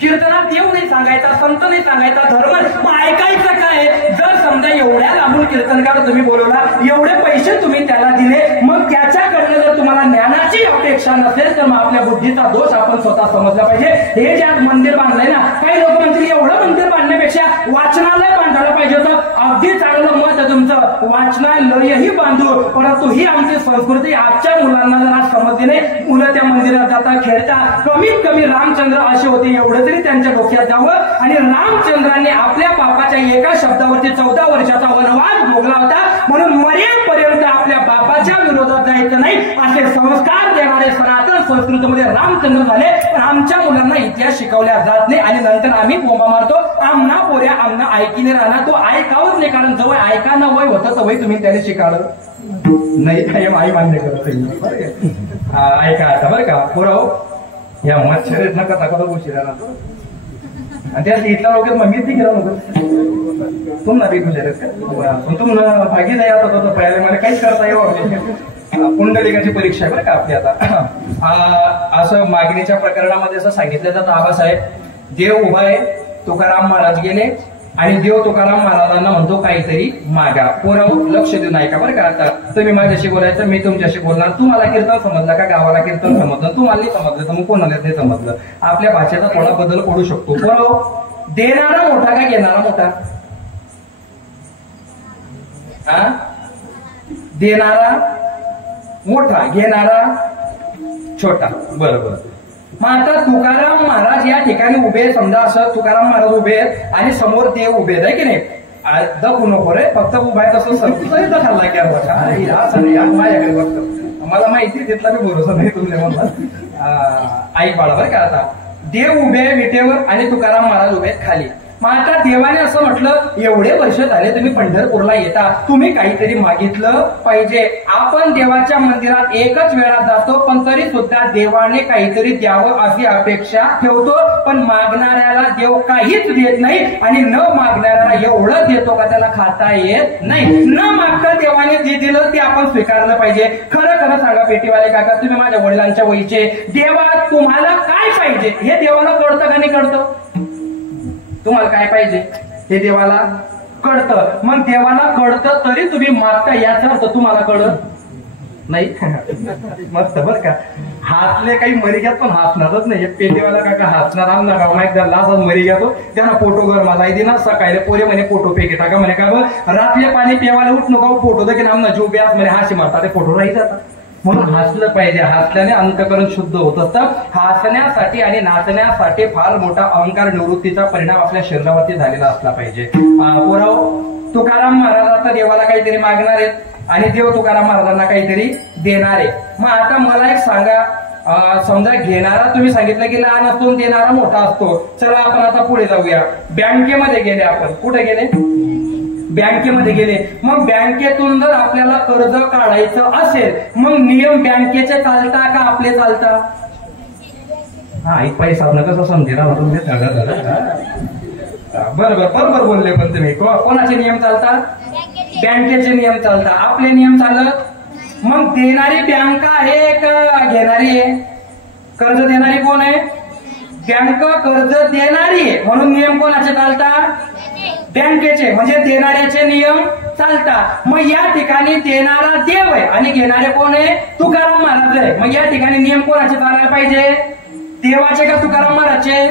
कीर्तनात देव नाही सांगायचा, संत नाही सांगायचा, धर्म मग ऐकायचं काय? जर समजा एवढ्या लांबून कीर्तनकार तुम्ही बोलवला, एवढे पैसे तुम्ही त्याला दिले, मग त्याच्याकडनं जर तुम्हाला ज्ञानाची अपेक्षा नसेल तर मग आपल्या बुद्धीचा दोष आपण स्वतः समजला पाहिजे. हे जे आज मंदिर बांधलंय ना, काही लोक म्हणतील एवढं मंदिर बांधण्यापेक्षा वाचनालय बांधायला पाहिजे होतं. अगदी चांगलं मत आहे तुमचं, वाचनालयही बांधू, परंतु ही आमची संस्कृती आजच्या मुलांना जर आज समजली नाही. मुलं त्या मंदिरात जातात, खेळतात. कमीत कमी रामचंद्र असे होते एवढं तरी त्यांच्या डोक्यात जावं. आणि रामचंद्रांनी आपल्या बापाच्या एका शब्दावरती 14 वर्षाचा वनवास भोगला होता, म्हणून मरेपर्यंत आपल्या बापाच्या विरोधात जायचं नाही असे संस्कार देणारे सनातन संस्कृतीमध्ये रामचंद्र झाले. पण आमच्या मुलांना इतिहास शिकवल्या जात नाही आणि नंतर आम्ही बोंबा मारतो, आमना पोऱ्या आमना ऐकीने राहणार. तो ऐकावंच नाही, कारण जवळ ऐकाना वय होतं तर वय तुम्ही त्याने शिकावलं नाही. काही आई मान्य करत ऐका आता बरं का पोराव, या मच्छर नका टाकत उशिरा ना आणि त्यात इथला लोक मग मी ती गेला नव्हतं तुम्हाला बी गुजरात का तुम्हाला भागी नाही आता तो पहिले मला काहीच करता येऊ. पुंडलिकाची परीक्षा आहे बरं का आपली आता. असं मागणीच्या प्रकरणामध्ये असं सांगितलं जातं, आबासाहेब देव उभा आहे, तुकाराम महाराज गेले आणि देव तुकाराम महाराजांना म्हणतो काहीतरी मागा. पोरं लक्ष देऊन ऐका बरं का. आता तुम्ही माझ्याशी बोलायचं, मी तुमच्याशी बोलणार. तुम्हाला कीर्तन समजलं का गावाला कीर्तन समजलं, तुम्हाला नाही समजलं तर मग कोणाला नाही समजलं. आपल्या भाषेचा थोडा बदल पडू शकतो. पोरं देणारा मोठा का घेणारा मोठा? हा, देणारा मोठा, घेणारा छोटा. बरोबर. मग आता तुकाराम महाराज या ठिकाणी उभे, समजा असं तुकाराम महाराज उभे आहेत आणि समोर देव उभे आहे की नाही. दखू नको रे, फक्त उभा आहे तसं तरी खाल्ला की माझ्याकडे बघतो, मला माहिती तिथला मी भरोसा नाही तुमच्या म्हणला. आई बाळा बरं का. आता देव उभे विटेवर आणि तुकाराम महाराज उभे खाली. मग आता देवाने असं म्हटलं, एवढे वर्ष झाले तुम्ही पंढरपूरला येता, तुम्ही काहीतरी मागितलं पाहिजे. आपण देवाच्या मंदिरात एकच वेळा जातो, पण तरी सुद्धा देवाने काहीतरी द्यावं अशी अपेक्षा ठेवतो. पण मागणाऱ्याला देव काहीच देत नाही आणि न मागणाऱ्याला एवढं देतो का त्याला खाता येत नाही. न मागता देवाने जे दिलं ते आपण स्वीकारलं पाहिजे. खरं खरं सांगा पेटीवाले काका, तुम्ही माझ्या वडिलांच्या वयीचे, देवा तुम्हाला काय पाहिजे हे देवाला कळतं का नाही कळतं? तुम्हाला काय पाहिजे हे देवाला कळतं. मग देवाला कळतं तरी तुम्ही मागता, याचा अर्थ तुम्हाला कळत नाही. मस्त बरं का. हसले काही मरिग्यात पण हसणारच नाही. पेटेवाला काका हसणार आमना का माहिती झाला असं मरी घ्यातो त्यांना फोटो घर मला दिना सकाळी पोरे म्हणे फोटो पेके टाका म्हणे का रातले पाणी पेवायला उठ नको फोटो दे नामना जीव ब्यास म्हणे हाशी मारता ते फोटो राही जातात. म्हणून हसलं पाहिजे. हसल्याने अंतकरण शुद्ध होत असतं. हसण्यासाठी आणि नाचण्यासाठी फार मोठा अहंकार निवृत्तीचा परिणाम आपल्या शरीरावरती झालेला असला पाहिजे. पोराव तुकाराम महाराज आता देवाला काहीतरी मागणार आहेत आणि देव तुकाराम महाराजांना काहीतरी देणार आहे. मग आता मला एक सांगा, समजा घेणारा तुम्ही सांगितलं की लहान असतो, देणारा मोठा असतो. चला आपण आता पुढे जाऊया. बँकेमध्ये गेले आपण. कुठे गेले? बँकेमध्ये गेले. मग बँकेतून जर आपल्याला कर्ज काढायचं असेल, मग नियम बँकेचे चालता का आपले चालता? हा, एक पैसा कसं समजेल बरोबर बरोबर बोलले. पण तुम्ही कोणाचे नियम चालतात? बँकेचे नियम चालतात. आपले नियम चालत. मग देणारी बँक आहे का घेणारी आहे? कर्ज देणारी कोण आहे? बँक कर्ज देणारी आहे, म्हणून नियम कोणाचे चालतात? बँकेचे. म्हणजे देणाऱ्याचे नियम चालतात. मग या ठिकाणी देणारा देव आहे आणि घेणारे कोण आहे? तुकाराम महाराज आहे. मग या ठिकाणी नियम कोणाचे चालायला पाहिजे? देवाचे का तुकाराम महाराजचे?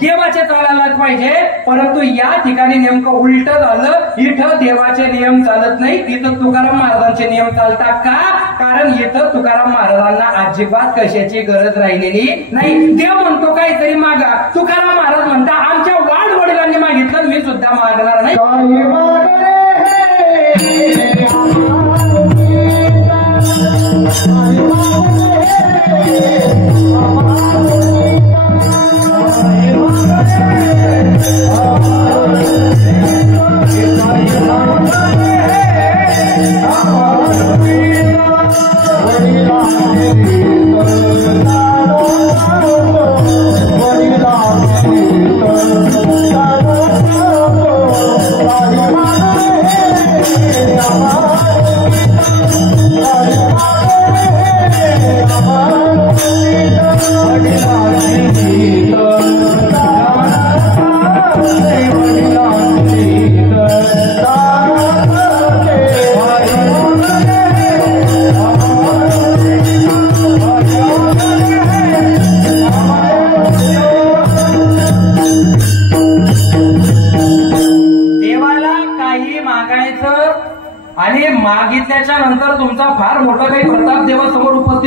देवाचे चालायलाच पाहिजे. परंतु या ठिकाणी नेमकं उलट झालं. इथं देवाचे नियम चालत नाही, इथं तुकाराम महाराजांचे नियम चालतात. का? कारण इथं तुकाराम महाराजांना अजिबात कशाची गरज राहिलेली नाही. देव म्हणतो काहीतरी मागा, तुकाराम महाराज म्हणता आमच्या वाढ वडिलांनी मागितलं, मी सुद्धा मागणार नाही. Hare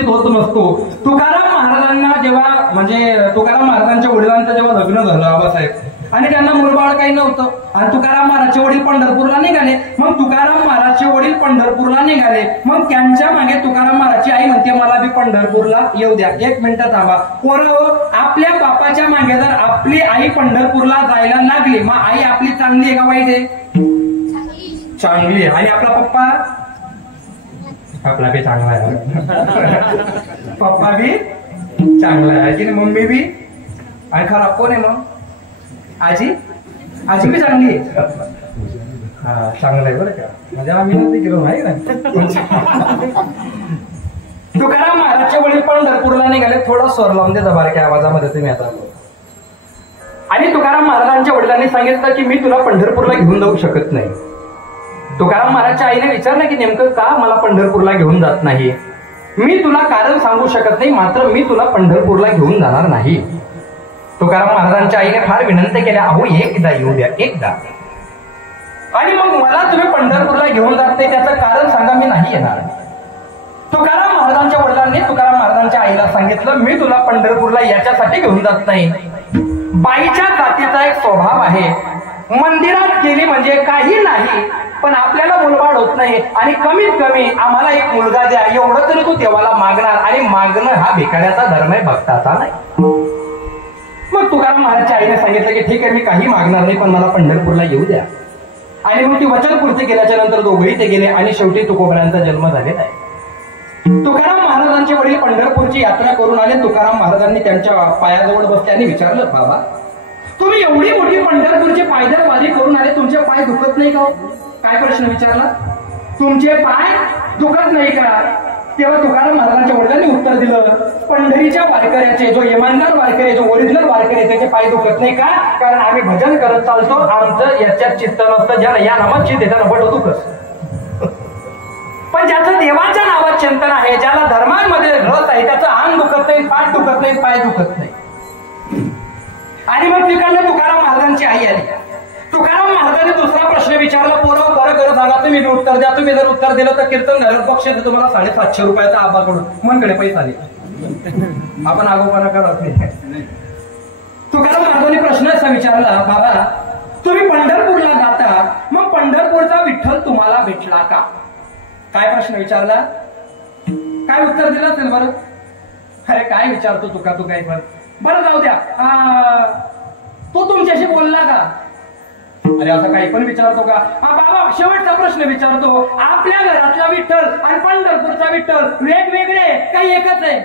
सुटसुटीत होत नसतो. तुकाराम महाराजांना जेव्हा म्हणजे तुकाराम महाराजांच्या वडिलांचं जेव्हा लग्न झालं आबासाहेब आणि त्यांना मुलबाळ काही नव्हतं आणि तुकाराम महाराजचे वडील पंढरपूरला निघाले. मग तुकाराम महाराजचे वडील पंढरपूरला निघाले. मग त्यांच्या मागे तुकाराम महाराजची आई म्हणते मला बी पंढरपूरला येऊ द्या. एक मिनिट थांबा पोरं, आपल्या बापाच्या मागे जर आपली आई पंढरपूरला जायला लागली मग आई आपली चांगली आहे का वाईट आहे? चांगली आहे. आणि आपला पप्पा आपला बी चांगला आहे. पप्पा बी चांगला आहे की मम्मी बी. आणि खराब कोण आहे मग? आजी. आजी बी चांगली आहे. हा चांगलं आहे बरं का. म्हणजे आम्ही नव्हती गेलो नाही ना. तुकाराम महाराजचे वडील पंढरपूरला निघाले. थोडा स्वर लावून देता बारक्या आवाजामध्ये तुम्ही आता. आणि तुकाराम महाराजांच्या वडिलांनी सांगितलं की मी तुला पंढरपूरला घेऊन जाऊ शकत नाही. तुकाराम महाराजच्या आईने विचारलं की नेमकं का मला पंढरपूरला घेऊन जात नाही? मी तुला कारण सांगू शकत नाही, मात्र मी तुला पंढरपूरला घेऊन जाणार नाही. तुकाराम महाराजांच्या आईने फार विनंती केल्या, अहो एकदा येऊ द्या, एकदा. आणि मग मला तुम्ही पंढरपूरला घेऊन जात नाही त्याचं कारण सांगा, मी नाही येणार. तुकाराम महाराजांच्या वडिलांनी तुकाराम महाराजांच्या आईला सांगितलं मी तुला पंढरपूरला याच्यासाठी घेऊन जात नाही. बाईच्या जातीचा एक स्वभाव आहे, मंदिरात गेली म्हणजे काही नाही पण आपल्याला मुलबाळ होत नाही आणि कमीत कमी आम्हाला एक मुलगा द्या एवढं तरी तू देवाला मागणार. आणि मागणं हा भिकाऱ्याचा धर्म आहे, भक्ताचा नाही. मग तुकाराम महाराजच्या आईने सांगितलं की ठीक आहे मी काही मागणार नाही पण मला पंढरपूरला येऊ द्या. आणि मग ती वचनपूर्ती केल्याच्या नंतर दोघेही ते गेले आणि शेवटी तुकोबरायांचा जन्म झालेला आहे. तुकाराम महाराजांचे वडील पंढरपूरची यात्रा करून आले. तुकाराम महाराजांनी त्यांच्या पायाजवळ बसले आणि विचारलं, बाबा तुम्ही एवढी मोठी पंढरपूरची पायदळ वारी करून आले, तुमचे पाय दुखत नाही का? काय प्रश्न विचारला? तुमचे पाय दुखत नाही का? तेव्हा तुकाराम महाराजांच्या वडिलांनी उत्तर दिलं, पंढरीच्या वारकऱ्याचे जो इमानदार वारकरी जो ओरिजिनल वारकरी त्याचे पाय दुखत नाही का? कारण आम्ही भजन करत चालतो, आमचं याच्यात चित्त नसतं, ज्याला या नावात चित्त येतं बट दुखत. पण ज्याचं देवाच्या नावात चिंतन आहे, ज्याला धर्मांमध्ये रस आहे, त्याचं अंग दुखत नाही, पाठ दुखत नाही, पाय दुखत नाही. आणि मग तिकडनं तुकाराम महाराजांची आई आली. तुकाराम महाराजांनी दुसरा प्रश्न विचारला, पोरं बरं सांगा तुम्ही उत्तर द्या. तुम्ही जर उत्तर दिलं तर कीर्तन घरात पक्ष तुम्हाला 750 रुपयाचा आबाकडून मनकडे पैसा आले. आपण आगोपणा करत नाही. तुकाराम महाराजांनी प्रश्न असा विचारला, बाबा तुम्ही पंढरपूरला जाता मग पंढरपूरचा विठ्ठल तुम्हाला भेटला का? काय प्रश्न विचारला? काय उत्तर दिलं असेल बरं? अरे काय विचारतो तू काय पण बरं जाऊ द्या. तो तुमच्याशी बोलला का? अरे असं काही पण विचारतो का? बाबा शेवटचा प्रश्न विचारतो, आपल्या घरातला विठ्ठल आणि पंढरपूरचा विठ्ठल वेगवेगळे काही एकच आहे?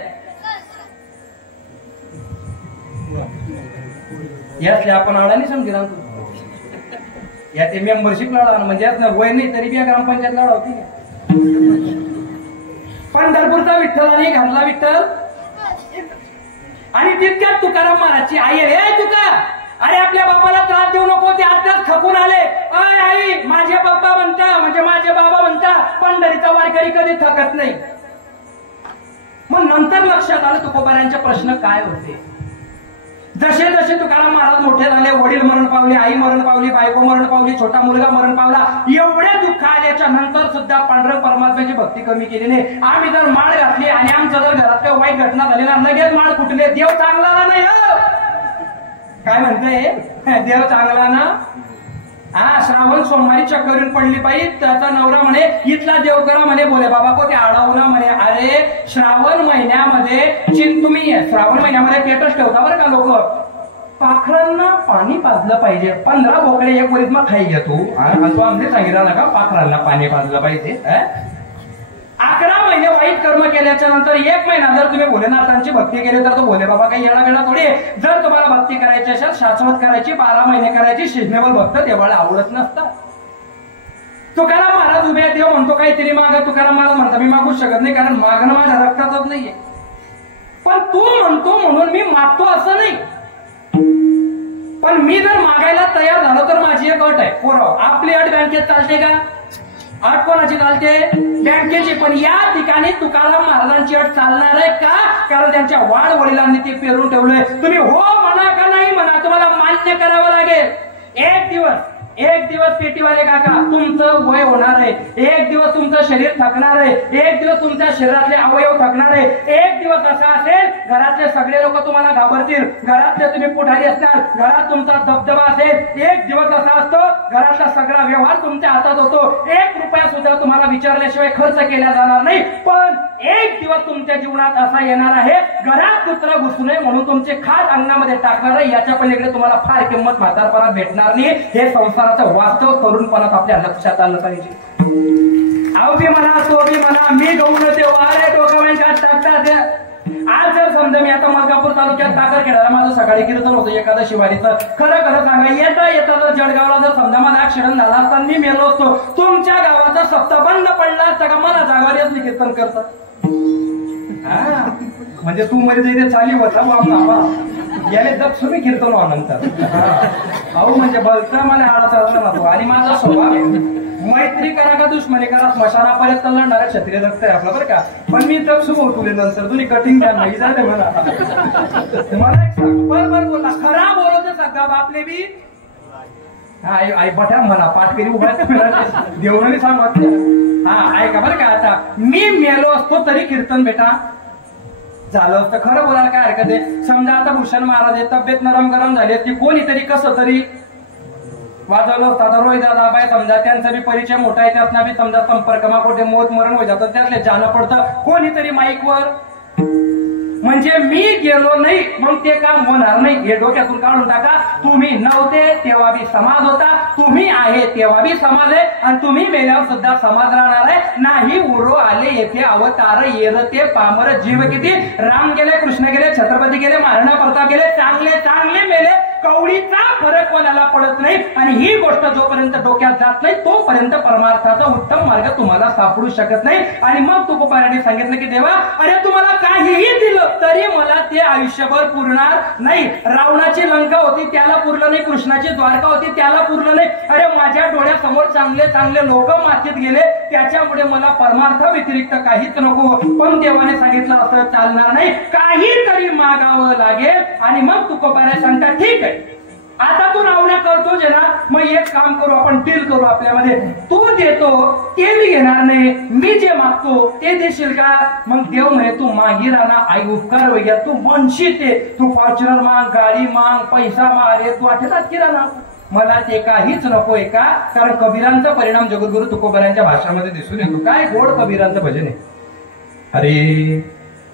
यातले आपण अडाणी समजी राहतो. यात मेंबरशिप लढा म्हणजे यात वय नाही तरी बी ग्रामपंचायत लढा होती. पंढरपूरचा विठ्ठल आणि घरला विठ्ठल. आणि तितक्यात तुकाराम महाराजची आई आहे, तुका अरे आपल्या बाबाला त्रास देऊ नको, ते आताच थकून आले. अय आई माझे बाबा म्हणता म्हणजे माझे बाबा म्हणता पंढरीचा वारकरी कधी थकत नाही. मग नंतर लक्षात आलं तुकोबारांचे प्रश्न काय होते. जसे जसे तुकाराम महाराज मोठे झाले, वडील मरण पावले, आई मरण पावली, बायको मरण पावली, छोटा मुलगा मरण पावला, एवढ्या दुःख आल्याच्या नंतर सुद्धा पांडुरंग परमात्म्याची भक्ती कमी केली नाही. आम्ही जर माळ घातली आणि आमच्या जर घरात काही वाईट घटना झाली ना लगेच माळ कुठले, देव चांगला नाही. काय म्हणते देव चांगला ना? श्रावण सोमवारी चक्कर पडली पाहिजे, त्याचा नवरा म्हणे इथला देव करा म्हणे, बोले बाबा को ते आडावू ना म्हणे. अरे श्रावण महिन्यामध्ये तुम्ही श्रावण महिन्यामध्ये पेटच ठेवता बरं का लोक. पाखरांना पाणी पाजलं पाहिजे. 15 बोकडे एक वरीत मग खाई घ्या तू. असं आमचे सांगितलं ना का पाखरांना पाणी पाजलं पाहिजे. 11 महिने वाईट कर्म केल्याच्या नंतर 1 महिना जर तुम्ही भोलेनाथांची भक्ती केली तर तो भोले बाबा काही येडा वेळा थोडी. जर तुम्हाला भक्ती करायची असेल शाश्वत करायची, 12 महिने करायची, सिजनेबल भक्त देवाला आवडत नसतात. तुकाराम महाराज उभे देव म्हणतो काहीतरी मागा. तुकाराम महाराज म्हणता मी मागूच शकत नाही कारण मागणं माझ्या रक्तातच नाहीये. पण तू म्हणतो म्हणून मी मागतो असं नाही. पण मी जर मागायला तयार झालो तर माझी एक अट आहे. पोराव आपली अट बँकेत चालते का? अट कोणाची चालते? बँकेची. पण या ठिकाणी तुकाराम महाराजांची अट चालणार आहे का? कारण त्यांच्या वाड वडिलांनी ते पेरून ठेवलंय. तुम्ही हो म्हणा का नाही म्हणा तुम्हाला मान्य करावं लागेल. एक दिवस पेटीवाले काका तुमचं वय होणार आहे, एक दिवस तुमचं शरीर थकणार आहे, एक दिवस तुमच्या शरीरातले अवयव थकणार आहे, दिवस असा असेल, घरातले सगळे लोक तुम्हाला घाबरतील, घरातले तुम्ही पुढारी असणार, घरात तुमचा दबदबा असेल. एक दिवस असा असतो घरातला सगळा व्यवहार तुमच्या हातात होतो, 1 रुपया सुद्धा तुम्हाला विचारल्याशिवाय खर्च केला जाणार नाही. पण एक दिवस तुमच्या जीवनात असा येणार आहे, घरात कुत्रं घुसू नये म्हणून तुमचे खाट अंगणामध्ये टाकणार आहे. याच्या पलीकडे तुम्हाला फार किंमत म्हातारपणात भेटणार नाही. हे संसाराचं वास्तव तरुणपणात आपल्या लक्षात आलं पाहिजे. अहो बी म्हणा, तो बी म्हणा, मी गहू ते वारे डोकाव्यांच्या टाकतात. आज जर समजा मी आता मलकापूर तालुक्यात टाकरखेड्याला माझं सकाळी कीर्तन होतं एकादशी वारीचं. खरं खरं सांगा, येता येता जर जळगावला जर समजा मला ऍक्सिडेंट झाला असता मी मेलो असतो, तुमच्या गावाचा सप्ताह बंद पडला असता का? मला जागावर येत मी कीर्तन करतात. म्हणजे तू मध्ये इथे चाली होता बाबा याने दक्ष मी कीर्तन नंतर. अहो म्हणजे बलता मला आडा चालला ना तो. आणि माझा स्वभाव आहे मैत्री करा का दुश्मनी करा, स्मशानापर्यंत लढणारा क्षत्रिय रक्त आहे आपला बरं का. पण मी तर सुरू तुले नंतर तुम्ही कटिंग द्या नाही झाले म्हणा. मला एक सांग, बरोबर बोलला, खरा बोलवते सगळा बापले बी आई बठा म्हणा पाठकरी उभा देवणी सांगत. हा ऐका बरं का, आता मी मेलो असतो तरी कीर्तन बेटा झालं असतं. खरं बोलायला काय हरकत आहे. समजा आता भूषण महाराज तब्येत नरम गरम झाली असती, कोणीतरी कसं तरी वाजवलं असतं. आता रोहित दादा बाय समजा त्यांचा बी परिचय मोठा आहे, त्यातना बी समजा संपर्क मा कुठे मोत मरण होई जातं, त्यातले जाणं पडतं कोणीतरी माईकवर. म्हणजे मी गेलो नाही मग ते काम होणार नाही, हे डोक्यातून काढून टाका. तुम्ही नव्हते तेव्हा बी समाज होता, तुम्ही आहे तेव्हा बी समाज आहे, आणि तुम्ही मेल्यावर सुद्धा समाज राहणार आहे. नाही उरो आले येथे अवतार येरते पामर जीव किती. राम गेले, कृष्ण गेले, छत्रपती गेले, महाराणा प्रताप गेले, चांगले चांगले मेले, कवडीचा फरक कोणाला पडत नाही. आणि ही गोष्ट जोपर्यंत डोक्यात जात नाही तोपर्यंत परमार्थाचा उत्तम मार्ग तुम्हाला सापडू शकत नाही. आणि मग तुकोबाराने सांगितलं की देवा, अरे तुम्हाला काहीही दिलं तरी मला ते आयुष्यभर पुरणार नाही. रावणाची लंका होती त्याला पुरलं नाही, कृष्णाची द्वारका होती त्याला पुरलं नाही. अरे माझ्या डोळ्यासमोर चांगले चांगले लोक मातीत गेले, त्याच्यामुळे मला परमार्था व्यतिरिक्त काहीच नको. पण देवाने सांगितलं असं चालणार नाही, काहीतरी मागावं लागेल. आणि मग तुकोबाराने सांगतात ठीक आहे, आता तू रावण्या करतो जे ना, मग एक काम करू आपण, डील करू आपल्यामध्ये. तू देतो ते मी घेणार नाही, मी जे मागतो ते देशील का? मग देव म्हणे तू मागी राहणार, आई उपकार वगैरे तू म्हणशील ते, तू फॉर्च्युनर माग, गाडी माग, पैसा माग, तू आठवतात की राहणार, मला ते काहीच नकोय का? कारण कबीरांचा परिणाम जगद्गुरु तुकोबारांच्या भाषामध्ये दिसून येतो. काय गोड कबीरांचं भजन आहे. अरे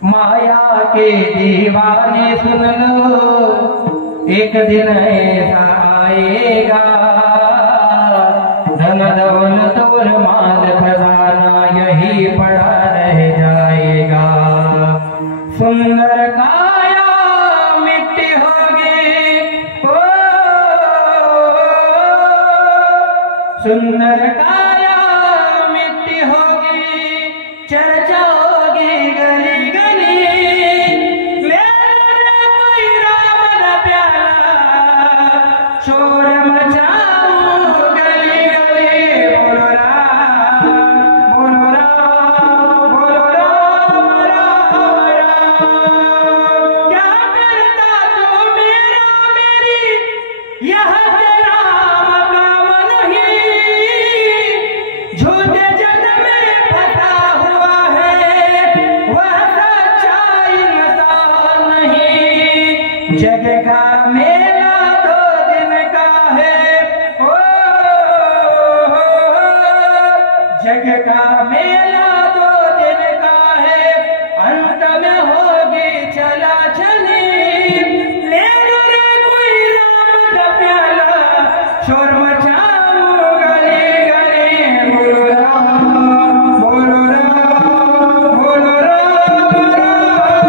माया के दीवाने सुन लो, एक दिन ऐसा आएगा, धन दौलत और माल खजाना यही पड़ा रह जाएगा. सुंदर काया मिट्टी होगी, ओ सुंदर काया मिट्टी होगी, चर्चा होगी गली गली. शोर मचाऊं गली गली, बोलो राम बोलो राम बोलो राम राम राम. क्या करता तू मेरा मेरी, यह तेरा मकाम नहीं. झूठे जग में फंसा हुआ है, वह सच्चा इंसान नहीं. जग का मेला जग का मेला 2 दिन का है, अंत में होगी चला चली. ले लो रे कोई राम का प्याला, शोर मचाऊं गली गली, बोलो राम बोलो राम बोलो राम राम.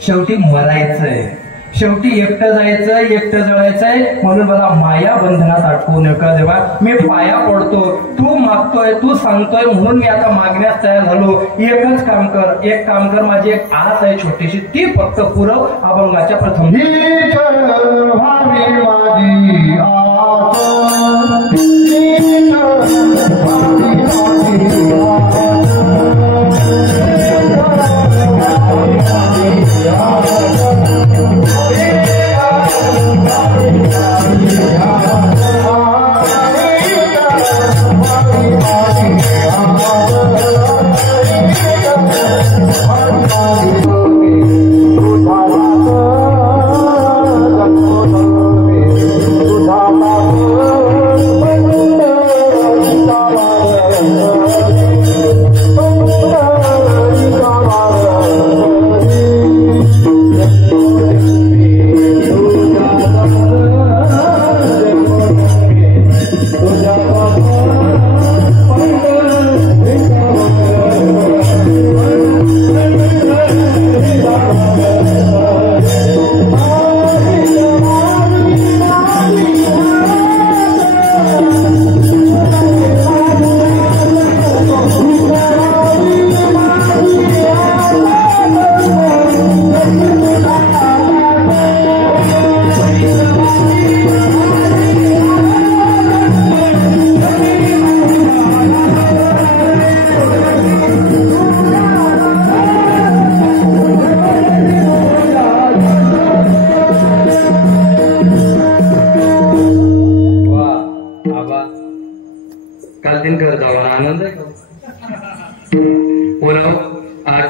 शेवटी मरायचंय, शेवटी एकटं जायचं, एकटं जळायचंय. म्हणून मला माया बंधनात अटकवू नका देवा. मी पाया पडतो, तू मागतोय, तू सांगतोय, म्हणून मी आता मागण्यास तयार झालो. एकच काम कर, एक काम कर, माझी एक आस आहे छोटीशी, ती फक्त पुरव. अभंगाच्या प्रथम Yeah.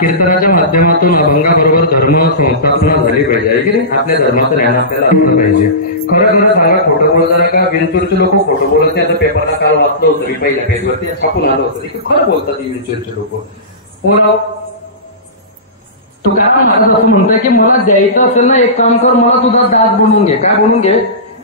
कीर्तनाच्या माध्यमातून अभंगाबरोबर धर्म संस्थापना झाली पाहिजे आहे की नाही. आपल्या धर्माचं ज्ञान आपल्याला असलं पाहिजे. खरं खरं सांगा, खोटं बोलत जरा का विंचूरचे लोक खोटं बोलत नाही. आता पेपरला काल वाचलं होतं मी, पहिल्या पेजवरती छापून आलं होतं की खरं बोलतात ही विंचूरचे लोक. बोलाव तुकाराम महाराज असं म्हणतोय की मला द्यायचं असेल ना, एक काम कर, मला तुझा दास बनवून घे. काय बनवून घे?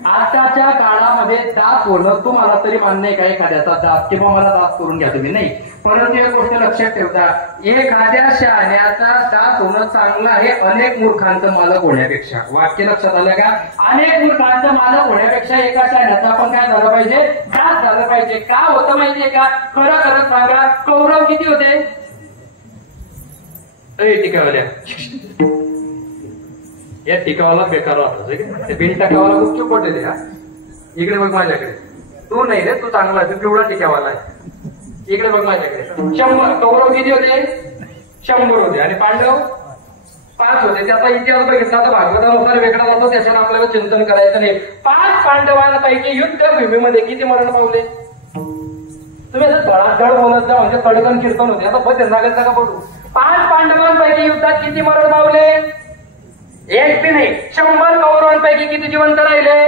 आताच्या काळामध्ये दास होणं तुम्हाला तरी मान्य आहे का एखाद्याचा दास, किंवा मला दास करून घ्या तुम्ही, नाही. परंतु एक गोष्ट लक्षात ठेवता, एखाद्या शहाण्याचा दास होणं चांगलं आहे अनेक मूर्खांचं मालक होण्यापेक्षा. वाक्य लक्षात आलं का? अनेक मूर्खांचं मालक होण्यापेक्षा एका शहाण्याचा आपण काय झालं पाहिजे? दास झालं पाहिजे. का होतं माहितीये का? खरं खरं सांगा, कौरव किती होते? टिकावल्या या टिकावाला बेकार वाटत, बिन टाकावाला गुपचूप पडते ते. इकडे बघ माझ्याकडे, तू नाही रे, तू चांगला, तू पिवळा टिकावाला आहे. इकडे बघ माझ्याकडे. 100 कौरव किती होते? 100 होते. आणि पांडव 5 होते. त्याचा इतिहास बघितला तर भागवतानुसार वेगळा जातो, त्याच्यानं आपल्याला चिंतन करायचं नाही. 5 पांडवांपैकी युद्धभूमीमध्ये किती मरण पावले? तुम्ही असं धडाधड बोलत जा, म्हणजे तडकन कीर्तन होते. आता बघ सांगायचं का पडू. 5 पांडवांपैकी युद्धात किती मरण पावले? एक बी नाही. 100 कौरवांपैकी किती जिवंत राहिले?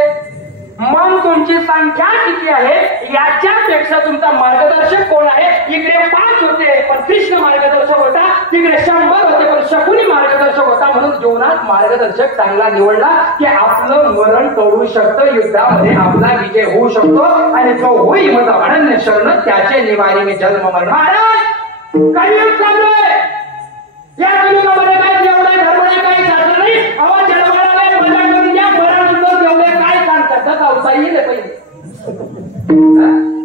मग तुमची संख्या किती आहे याच्यापेक्षा तुमचा मार्गदर्शक कोण आहे? इकडे 5 होते पण कृष्ण मार्गदर्शक होता, तिकडे 100 होते पण शकुनी मार्गदर्शक होता. म्हणून जीवनात मार्गदर्शक चांगला निवडला की आपलं मरण टळू शकतं, युद्धामध्ये आपला विजय होऊ शकतो. आणि जो होई माझा अनन्य शरण त्याचे निवारी मी जन्म मरण. महाराज कलियुग चाललोय, या कलियुगामध्ये काय जेवढे धर्म काही झालं नाही. अहो जन्माला मजा करून द्या, मरण जेवढे काय सांगतात जाऊता येईल पहिले.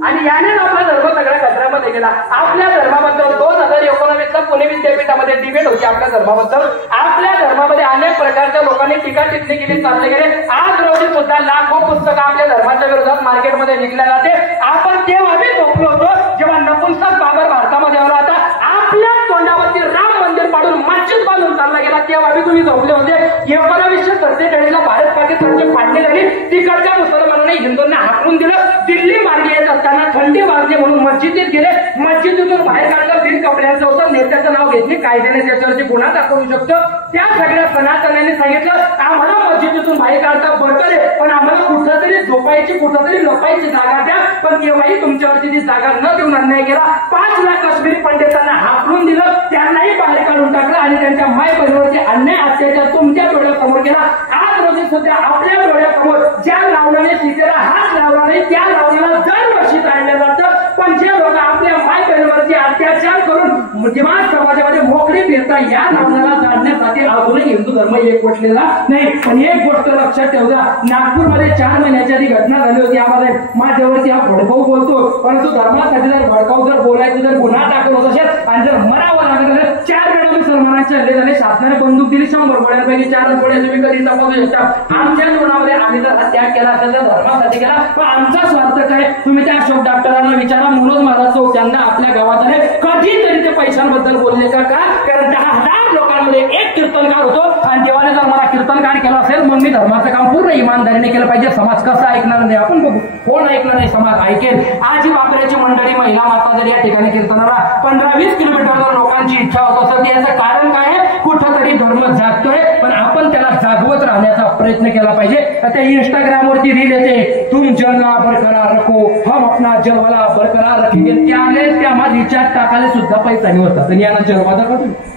आणि याने आपला धर्म सगळ्या कचऱ्यामध्ये गेला. आपल्या धर्माबद्दल 2019ला पुणे विद्यापीठामध्ये डिबेट होती. आपल्या धर्माबद्दल, आपल्या धर्मामध्ये अनेक प्रकारच्या लोकांनी टीका टिप्पणी केली, चालले गेले. आज रोजी सुद्धा लाखो पुस्तकं आपल्या धर्माच्या विरोधात मार्केटमध्ये विकल्या जाते. आपण तेव्हा बी झोपलो होतो जेव्हा नपुंसक बाबर भारतामध्ये आला होता. आपल्या तोंडावरती राम मंदिर पाडून मस्जिद बांधून चालला गेला, तेव्हा बी तुम्ही झोपले होते. 1947ला भारत पाकिस्तानची फाडणी झाली. तिकडच्या मुसलमानांनी हिंदूंना हाकलून दिलं. दिल्ली मार्गे येत असताना थंडी वाजली म्हणून मस्जिदीत गेले. मस्जिदीतून बाहेर काढलं, बिन कपड्यांचं होतं. नेत्याचं नाव घेतली, कायद्याने त्याच्यावरती गुन्हा दाखवू शकतो. त्या सगळ्या सनातन्यांनी सांगितलं आम्हाला मस्जिदीतून बाहेर काढता बरोबर आहे, पण आम्हाला कुठं तरी झोपायची, कुठं तरी लपायची जागा द्या. पण तेव्हाही तुमच्यावरती ती जागा न देऊन अन्याय केला. 5 लाख काश्मीरी पंडितांना हाकलून दिलं, त्यांनाही बाहेर काढून टाकलं आणि त्यांच्या माय बहिणीवरती अन्याय अत्याचार तुमच्या डोळ्यासमोर केला. आज रोजी सुद्धा आपल्या डोळ्यासमोर ज्या रावणाने सीतेला हात लावला नाही त्या रावणाला दरवर्षी जाळलं जातं. पण जे लोक आपल्या माय बहिणीवरती अत्याचार करून मुस्लिम समाजामध्ये मोकळे फिरतात, या रावणाला जाणण्यासाठी अजूनही हिंदू धर्म एकवटलेला नाही. पण एक गोष्ट लक्षात ठेवता, नागपूरमध्ये 4 महिन्याच्या आधी घटना झाली होती. आम्हाला माझ्यावरती हा भडकाऊ बोलतो, परंतु धर्मासाठी जर भडकाऊ जर बोलायचं, जर गुन्हा दाखल होत असेल आणि जर मरावं लागलं, 4 वेळा मुसलमानांचे हल्ले झाले. शासनाने बंदूक दिली, 100 गोळ्यांपैकी 4 गोळ्या तुम्ही कधी तपासू शकता. आमच्या जीवनामध्ये आम्ही जर त्याग केला असेल तर धर्मासाठी केला, पण आमचा स्वार्थ काय? तुम्ही त्या अशोक डॉक्टरांना विचारा, मनोज महाराज चौक त्यांना आपल्या गावात आले, कधीतरी ते पैशांबद्दल बोलले का? कारण 10,000 लोकांमध्ये एक कीर्तनकार होतो आणि देवाने जर मला कीर्तनकार केलं असेल मग मी धर्माचं काम पूर्ण इमानदारीने केलं पाहिजे. समाज कसं ऐकणार नाही? आपण बघू, कोण ऐकणार नाही? समाज ऐकेल. आजी वापरायची मंडळी, महिला माता जर या ठिकाणी कीर्तनाला 15-20 किलोमीटरवर लोकांची इच्छा होत असेल, याचं कारण काय आहे? कुठंतरी धर्म जागतोय, पण आपण त्याला जागवत राहण्याचा प्रयत्न केला पाहिजे. त्या इंस्टाग्रामवरती रील येते, तुम जलना बरकरार रखो, हम अपना जलवाला बरकरार रखेंगे. त्या माझी रिचार्ज टाकायला सुद्धा पैसा नाही होता, तर यांना जलवा दाखवा तुम्ही.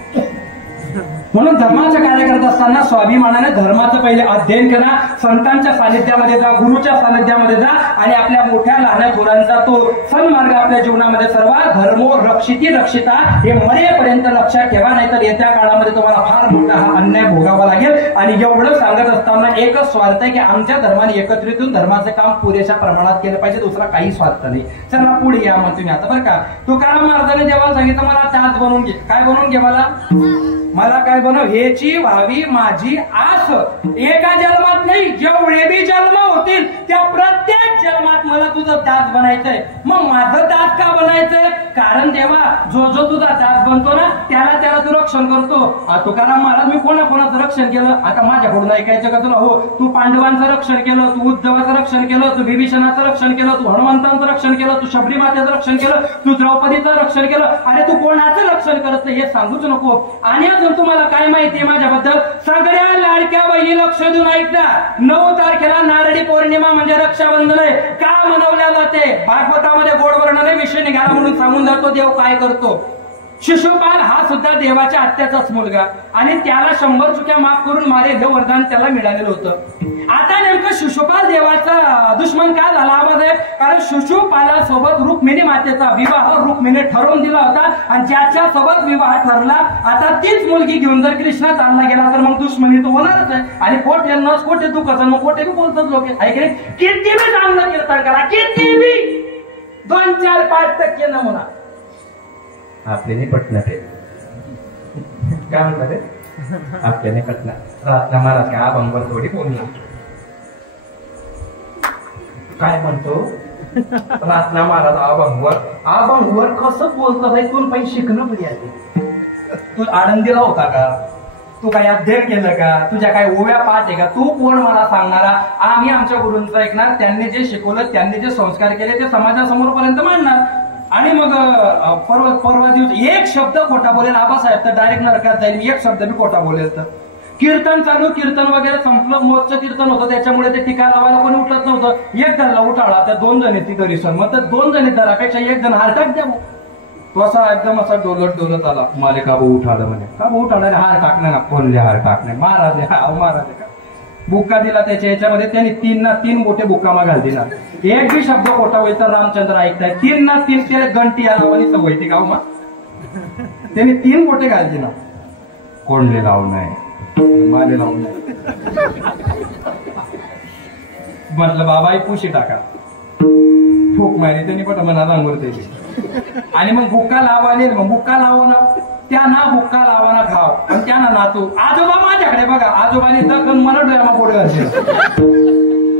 म्हणून धर्माचं कार्य करत असताना स्वाभिमानाने धर्माचं पहिले अध्ययन करा, संतांच्या सानिध्यामध्ये जा, गुरुच्या सानिध्यामध्ये जा आणि आपल्या मोठ्या लहान थोरांचा तो सन्मार्ग आपल्या जीवनामध्ये सर्वा. धर्मो रक्षिती रक्षिता हे मरेपर्यंत लक्षात ठेवा, नाहीतर येत्या काळामध्ये तुम्हाला फार मोठा हा अन्याय भोगावा लागेल. आणि एवढं सांगत असताना एकच स्वार्थ आहे की आमच्या धर्माने एकत्रित होऊन धर्माचं काम पुरेशा प्रमाणात केलं पाहिजे, दुसरा काही स्वार्थ नाही. चला पुढे या मग तुम्ही आता. बरं का, तुकाराम महाराजांनी जेव्हा सांगितलं मला दास बनवून घे, काय बनवून घे? मला काय बनव? हेची व्हावी माझी आस. एका जन्मात नाही, जेवढे बी जन्म होतील त्या प्रत्येक जन्मात मला तुझं दास बनायचंय. मग माझं दास का बनायचंय? कारण तेव्हा जो तुझा दास बनतो ना त्याला तू रक्षण करतो. तुकाराम महाराज मी कोणाकोणाचं रक्षण केलं? आता माझ्याकडून ऐकायचं का तुला? हो, तू पांडवांचं रक्षण केलं, तू उद्धवाचं रक्षण केलं, तू विभीषणाचं रक्षण केलं, तू हनुमंतांचं रक्षण केलं, तू शबरी मातेचं रक्षण केलं, तू द्रौपदीचं रक्षण केलं. अरे तू कोणाचं रक्षण करत हे सांगूच नको. आणि अजून तुम्हाला काय माहितीये माझ्याबद्दल? सगळ्या लाडक्या बहिणी लक्ष देऊन ऐकता. 9 तारखेला नारळी पौर्णिमा म्हणजे रक्षाबंधन आहे. का मनवल्या जाते? भागवतामध्ये गोड वर्णन विषय निघाला म्हणून सांगून जातो देव काय करतो. शिशुपाल हा सुद्धा देवाच्या आत्याचाच मुलगा आणि त्याला 100 चुक्या माफ करून मारे हे वरदान त्याला मिळालेलं होतं. आता नेमकं शिशुपाल देवाचा दुश्मन का झाला आवाज? कारण शिशुपालासोबत रुक्मिणी मातेचा विवाह रुक्मिणी ठरवून दिला होता आणि ज्याच्या सोबत विवाह ठरला आता तीच मुलगी घेऊन जर कृष्ण चालला गेला तर मग दुश्मनी तो होणारच आहे. आणि कोठे नस कोठे दुखत मग कोठे बोलतात लोक. ऐकले किती बी चांगलं कीर्तन करा, किती बी 2-4-5% नमुना आपल्याने पटणार आहे. काय म्हणतात रे? आपल्याने पटणार. रात्ना महाराज काय अभंगवर थोडी बोलणार. काय म्हणतो रात्ना महाराज अभंगवर कसं बोलतात आहे? तू पण शिकणं पाहिजे. तू आनंदीला होता का? तू काय अध्ययन केलं का? तुझ्या काय ओव्या पाठ आहे का? तू कोण मला सांगणारा? आम्ही आमच्या गुरूंचं ऐकणार, त्यांनी जे शिकवलं, त्यांनी जे संस्कार केले ते समाजासमोर पर्यंत मांडणार. आणि मग परवा दिवस एक शब्द खोटा बोलेल आबासाहेब तर डायरेक्ट नरकात जाईल. एक शब्द बी खोटा बोलेल तर कीर्तन चालू, कीर्तन वगैरे संपलं, मोजचं कीर्तन होतं त्याच्यामुळे ते टिका लावायला कोणी उठत नव्हतं. एक जणला उठाळा त्या 2 जण येते तरी सण मग 2 जण दरापेक्षा 1 जण हार टाक द्या. तो असा एकदम असा डोलत आला. माले का भाऊ उठाला म्हणे. का भाऊ उठाला? हार टाकणे ना, कोणले हार टाकणे? महाराज महाराज का बुक्का दिला त्याच्या याच्यामध्ये. त्यांनी 3 मोठे बुक्कामा घाल दिला. एक बी शब्द खोटा होईल तर रामचंद्र ऐकताय. 3 ते घंटी आला आणि सवय ती गाव मा त्यांनी 3 मोठे घाल दिला. कोणले लावून नाही, माले लावून नाही. म्हटलं बाबा पुशी टाका. ठोक मारी त्यांनी पण मनात अंगोर दिली. आणि मग बुक्का लावाले. मग बुक्का लावू ना, त्यांना बुक्का लावाना खाव पण त्यांना नातू. आजोबा माझ्याकडे बघा, आजोबाने तर मला डोळ्यामा पोट घालते.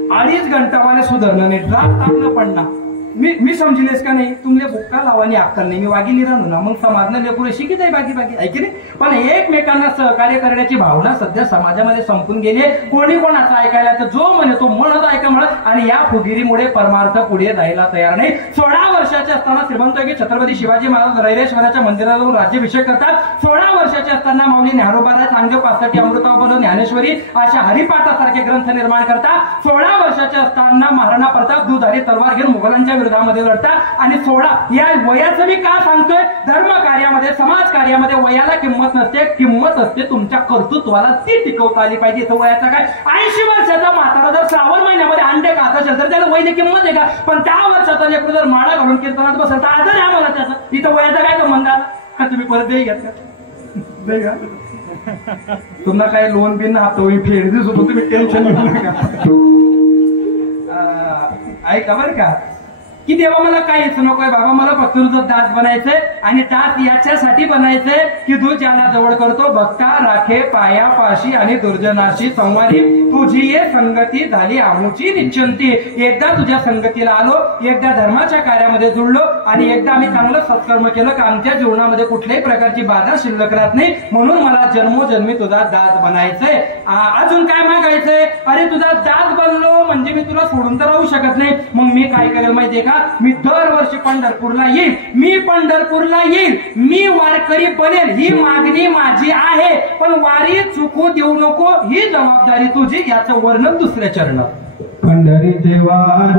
2.5 घंटा मला सुधारणं नाही, रात टाकणं पडणार. मी समजिलेस का नाही? तुमले बुक्का लावानी अक्कल नाही. मी वागिली राहू ना, मग समाजनं लेकरू शिकित आहे बाकी ऐकी नाही. पण एकमेकांना सहकार्य करण्याची भावना सध्या समाजामध्ये संपून गेली आहे. कोणी कोणाचं ऐकायला तर जो म्हणे तो म्हणत ऐका म्हणत. आणि या फुगिरीमुळे परमार्थ पुढे जायला तयार नाही. 16 वर्षाचे असताना श्रीमंत छत्रपती शिवाजी महाराज रैरेश्वराच्या मंदिरात जाऊन राज्याभिषेक करतात. 16 वर्षाचे असताना माऊली ज्ञानोबा चांगदेव पासष्टी अमृताबल ज्ञानेश्वरी अशा हरिपाठासारखे ग्रंथ निर्माण करतात. 16 वर्षाचे असताना महाराणा प्रताप दुधारी तलवार घेऊन मुघलांच्या विरोधामध्ये लढतात. आणि 16 या वयाचं मी का सांगतोय? धर्म कार्यामध्ये समाज कार्यामध्ये वयाला किंमत नसते, किंमत असते तुमच्या कर्तृत्वाला. ती टिकवता आली पाहिजे. इथं वयाचा काय? 80 वर्षाचा म्हातारा जर श्रावण महिन्यामध्ये अंडे खात असेल तर त्याला वयाची किंमत आहे का? पण 10 वर्षाचा लेकरू जर माळा घालून कीर्तनात बसेल तर आदर आहे मला त्याचा. इथं वयाचा काय संबंध आला? तुम्ही परत दे घ्या तुम्हाला काय लोन बिन हातो फेडतीच होतो. तुम्ही टेन्शन घेऊ नका. ऐका बरं का की देवा मला काहीच नकोय बाबा, मला फक्त तुझं दास बनायचंय. आणि दास याच्यासाठी बनायचंय की तू ज्याला जवळ करतो भक्ता राखे पायापाशी आणि दुर्जनाशी संवारी. तुझी ये संगती झाली आमुची निश्चिंती. एकदा तुझ्या संगतीला आलो, एकदा धर्माच्या कार्यामध्ये जुळलो आणि एकदा आम्ही चांगलं सत्कर्म केलं की आमच्या जीवनामध्ये कुठल्याही प्रकारची बाधा शिल्लक राहत नाही. म्हणून मला जन्मोजन्मी तुझा दास बनायचंय. अजून काय मागायचंय? अरे तुझा दास बनलो म्हणजे मी तुला सोडून तर राहू शकत नाही. मग मी काय करेल माहितीये का? मी दरवर्षी पंढरपूरला येईल. मी पंढरपूरला येईल, मी वारकरी बनेल. ही मागणी माझी आहे. पण वारी चुकू देऊ नको, ही जबाबदारी तुझी. याचं वर्णन दुसऱ्या चरणात. पंढरीचे वार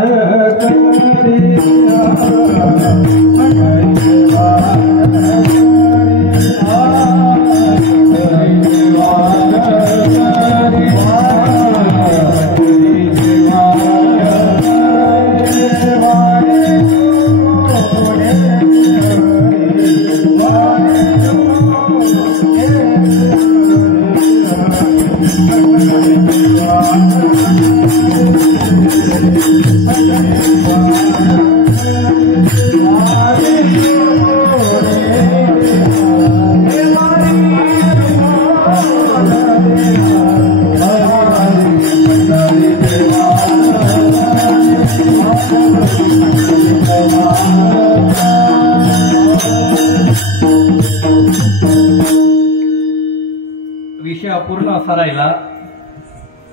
विषय अपूर्ण असा राहिला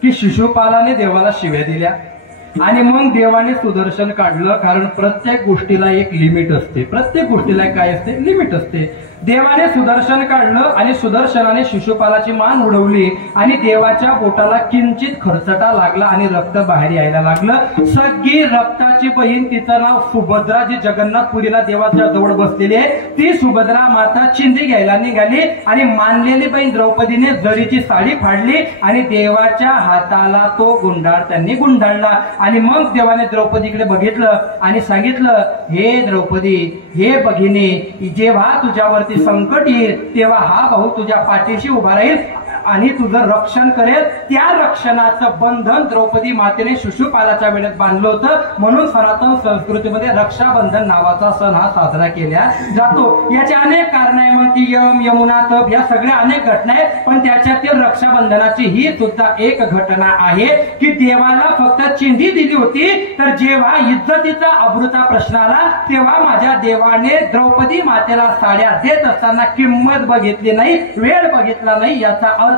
की शिशुपालाने देवाला शिव्या दिल्या आणि मग देवाने सुदर्शन काढलं. कारण प्रत्येक गोष्टीला एक लिमिट असते, प्रत्येक गोष्टीला काय असते, लिमिट असते. देवाने सुदर्शन काढलं आणि सुदर्शनाने शिशुपालाची मान उडवली आणि देवाच्या पोटाला किंचित खरचटा लागला आणि रक्त बाहेर यायला लागलं. सगळी रक्ताची बहीण, तिचं नाव सुभद्रा, जी जगन्नाथपुरीला देवाच्या जवळ बसलेली आहे, ती सुभद्रा माता चिंदी घ्यायला निघाली आणि मानलेली बहीण द्रौपदीने जरीची साडी फाडली आणि देवाच्या हाताला तो गुंडाळ त्यांनी गुंडाळला. आणि मग देवाने द्रौपदीकडे बघितलं आणि सांगितलं, हे द्रौपदी, हे भगिनी, जेव्हा तुझ्यावरती संकट येईल तेव्हा हा भाऊ तुझ्या पाठीशी उभा राहील आणि तुझं रक्षण करेल. त्या रक्षणाचं बंधन द्रौपदी मातेने शिशुपालाच्या वेळेत बांधलं होतं. म्हणून सनातन संस्कृतीमध्ये रक्षाबंधन नावाचा सण हा साजरा केला जातो. याचे अनेक कारण आहे, मग ती यमुना तप या सगळ्या अनेक घटना आहेत, पण त्याच्यातील रक्षाबंधनाची ही सुद्धा एक घटना आहे की देवाला फक्त चिंधी दिली होती, तर जेव्हा इज्जतीचा अमृता प्रश्न आला तेव्हा माझ्या देवाने द्रौपदी मातेला साड्या देत असताना किंमत बघितली नाही, वेळ बघितला नाही. याचा अर्थ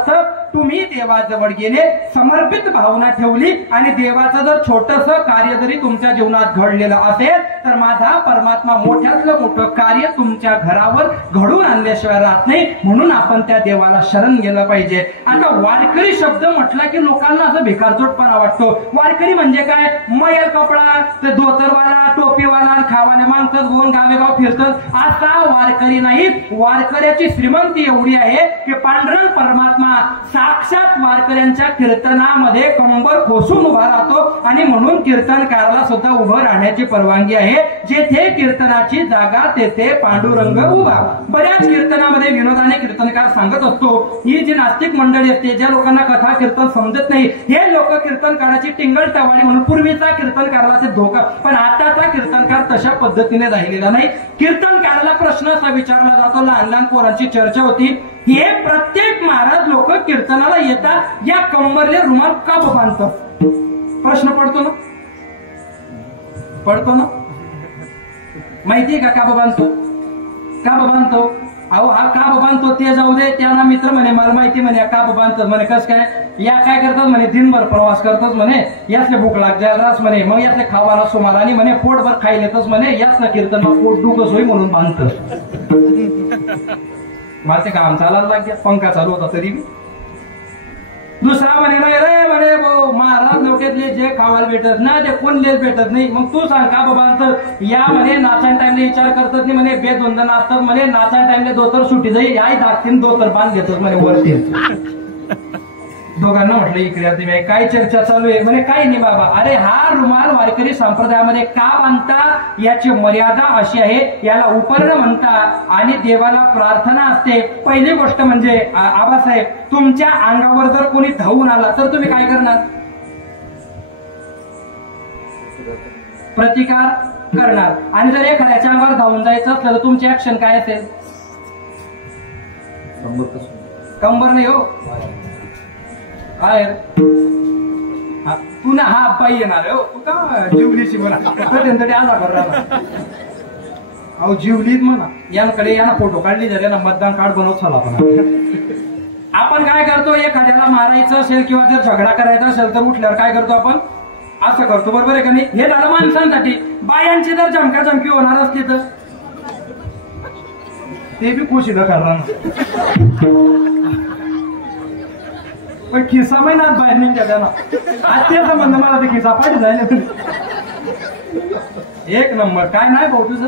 तुम्ही देवाजवळ गेले, समर्पित भावना ठेवली आणि देवाचं जर छोटस कार्य जरी तुमच्या जीवनात घडलेलं असेल तर माझा परमात्मा मोठ्यातलं मोठं कार्य तुमच्या घरावर घडून आणल्याशिवाय राहत नाही. म्हणून आपण त्या देवाला शरण गेलं पाहिजे. आता वारकरी शब्द म्हटला की लोकांना असं भिकारचोटपणा वाटतो. वारकरी म्हणजे काय, मयल कपडा, ते धोतरवाला, टोपीवाला, खावाने मागतच घेऊन गावेगाव फिरतच, असा वारकरी नाही. वारकऱ्याची श्रीमंती एवढी आहे की पांडुरंग परमात्मा साक्षात वारकऱ्यांच्या कीर्तनामध्ये कंबर खोसून उभा राहतो आणि म्हणून कीर्तनकाराला सुद्धा उभं राहण्याची परवानगी आहे. जेथे कीर्तनाची जागा तेथे पांडुरंग उभा. बऱ्याच कीर्तनामध्ये विनोदाने कीर्तनकार सांगत असतो, ही जी नास्तिक मंडळी असते, ज्या लोकांना कथा कीर्तन समजत नाही, हे लोक कीर्तनकाराची टिंगल टवाळी म्हणून पूर्वीचा कीर्तनकाराला ते धोका, पण आताचा कीर्तनकार तशा पद्धतीने राहिलेला नाही. कीर्तनकाराला प्रश्न असा विचारला जातो, लहान लहान पोरांची चर्चा होती, हे प्रत्येक महाराज लोक कीर्तनाला येतात या कंबरले रुमाल का बांधतात? प्रश्न पडतो ना, पडतो ना, माहितीये का बांधतो, का बांधतो? अहो हा का बांधतो ते जाऊ दे, त्यांना मित्र म्हणे मला माहिती म्हणे का बांधतात म्हणे. कस काय, या काय करतात म्हणे, दिनभर प्रवास करतात म्हणे, यासले भूक लागजायला रास म्हणे, मग यातले खावाला सोमाला आणि म्हणे पोटभर खायला येतच म्हणे, याच ना कीर्तन पोट दुखच होई म्हणून बांधत. मला ते काम चालायला लागते, पंखा चालू होता तरी. दुसरा म्हणे रे म्हणे महाराज नवक्यातले जे खावायला भेटत ना ते कोणलेच भेटत नाही. मग तू सांग का बाबा, या म्हणे नाचान टाइमला विचार करतात नाही म्हणे, बेधोंद असतात म्हणे, नाचान टाइमला दोतर सुटी जाई, याही दाखतीन दोतर बांध घेतात म्हणे वरती. दोघांना म्हटलं इकडे तुम्ही काय चर्चा चालू आहे? म्हणे काही नाही बाबा. अरे हा रुमाल वारकरी संप्रदायामध्ये का बांधता याची मर्यादा अशी आहे, याला उपर्ण म्हणतात आणि देवाला प्रार्थना असते. पहिली गोष्ट म्हणजे आबासाहेब, तुमच्या अंगावर जर कोणी धावून आला तर तुम्ही काय करणार? प्रतिकार करणार. आणि जर एखाद्याच्या अंगावर धावून जायचं असलं तर तुमची ऍक्शन काय असेल? कंबर नाही हो काय पुन्हा हा पायी येणार हो, तू का जिवलीची म्हणा आजा कर अहो जिवलीत म्हणा. यांकडे यांना फोटो काढली जर यांना मतदान कार्ड बनवत झाला. पण आपण काय करतो, एखाद्याला मारायचं असेल किंवा जर झगडा करायचा असेल तर उठल्यावर काय करतो आपण? असं करतो, बरोबर आहे का नाही? हे झालं माणसांसाठी. बायांची जर झमकाझमकी होणार असली तर ते बी खुशी न करणार, पण खिसा महिन्यात बाहेर निघत्या त्यांना. आज ते संबंध मला ते खिसा पाहिजे जायला. एक नंबर. काय नाही भाऊ तुझं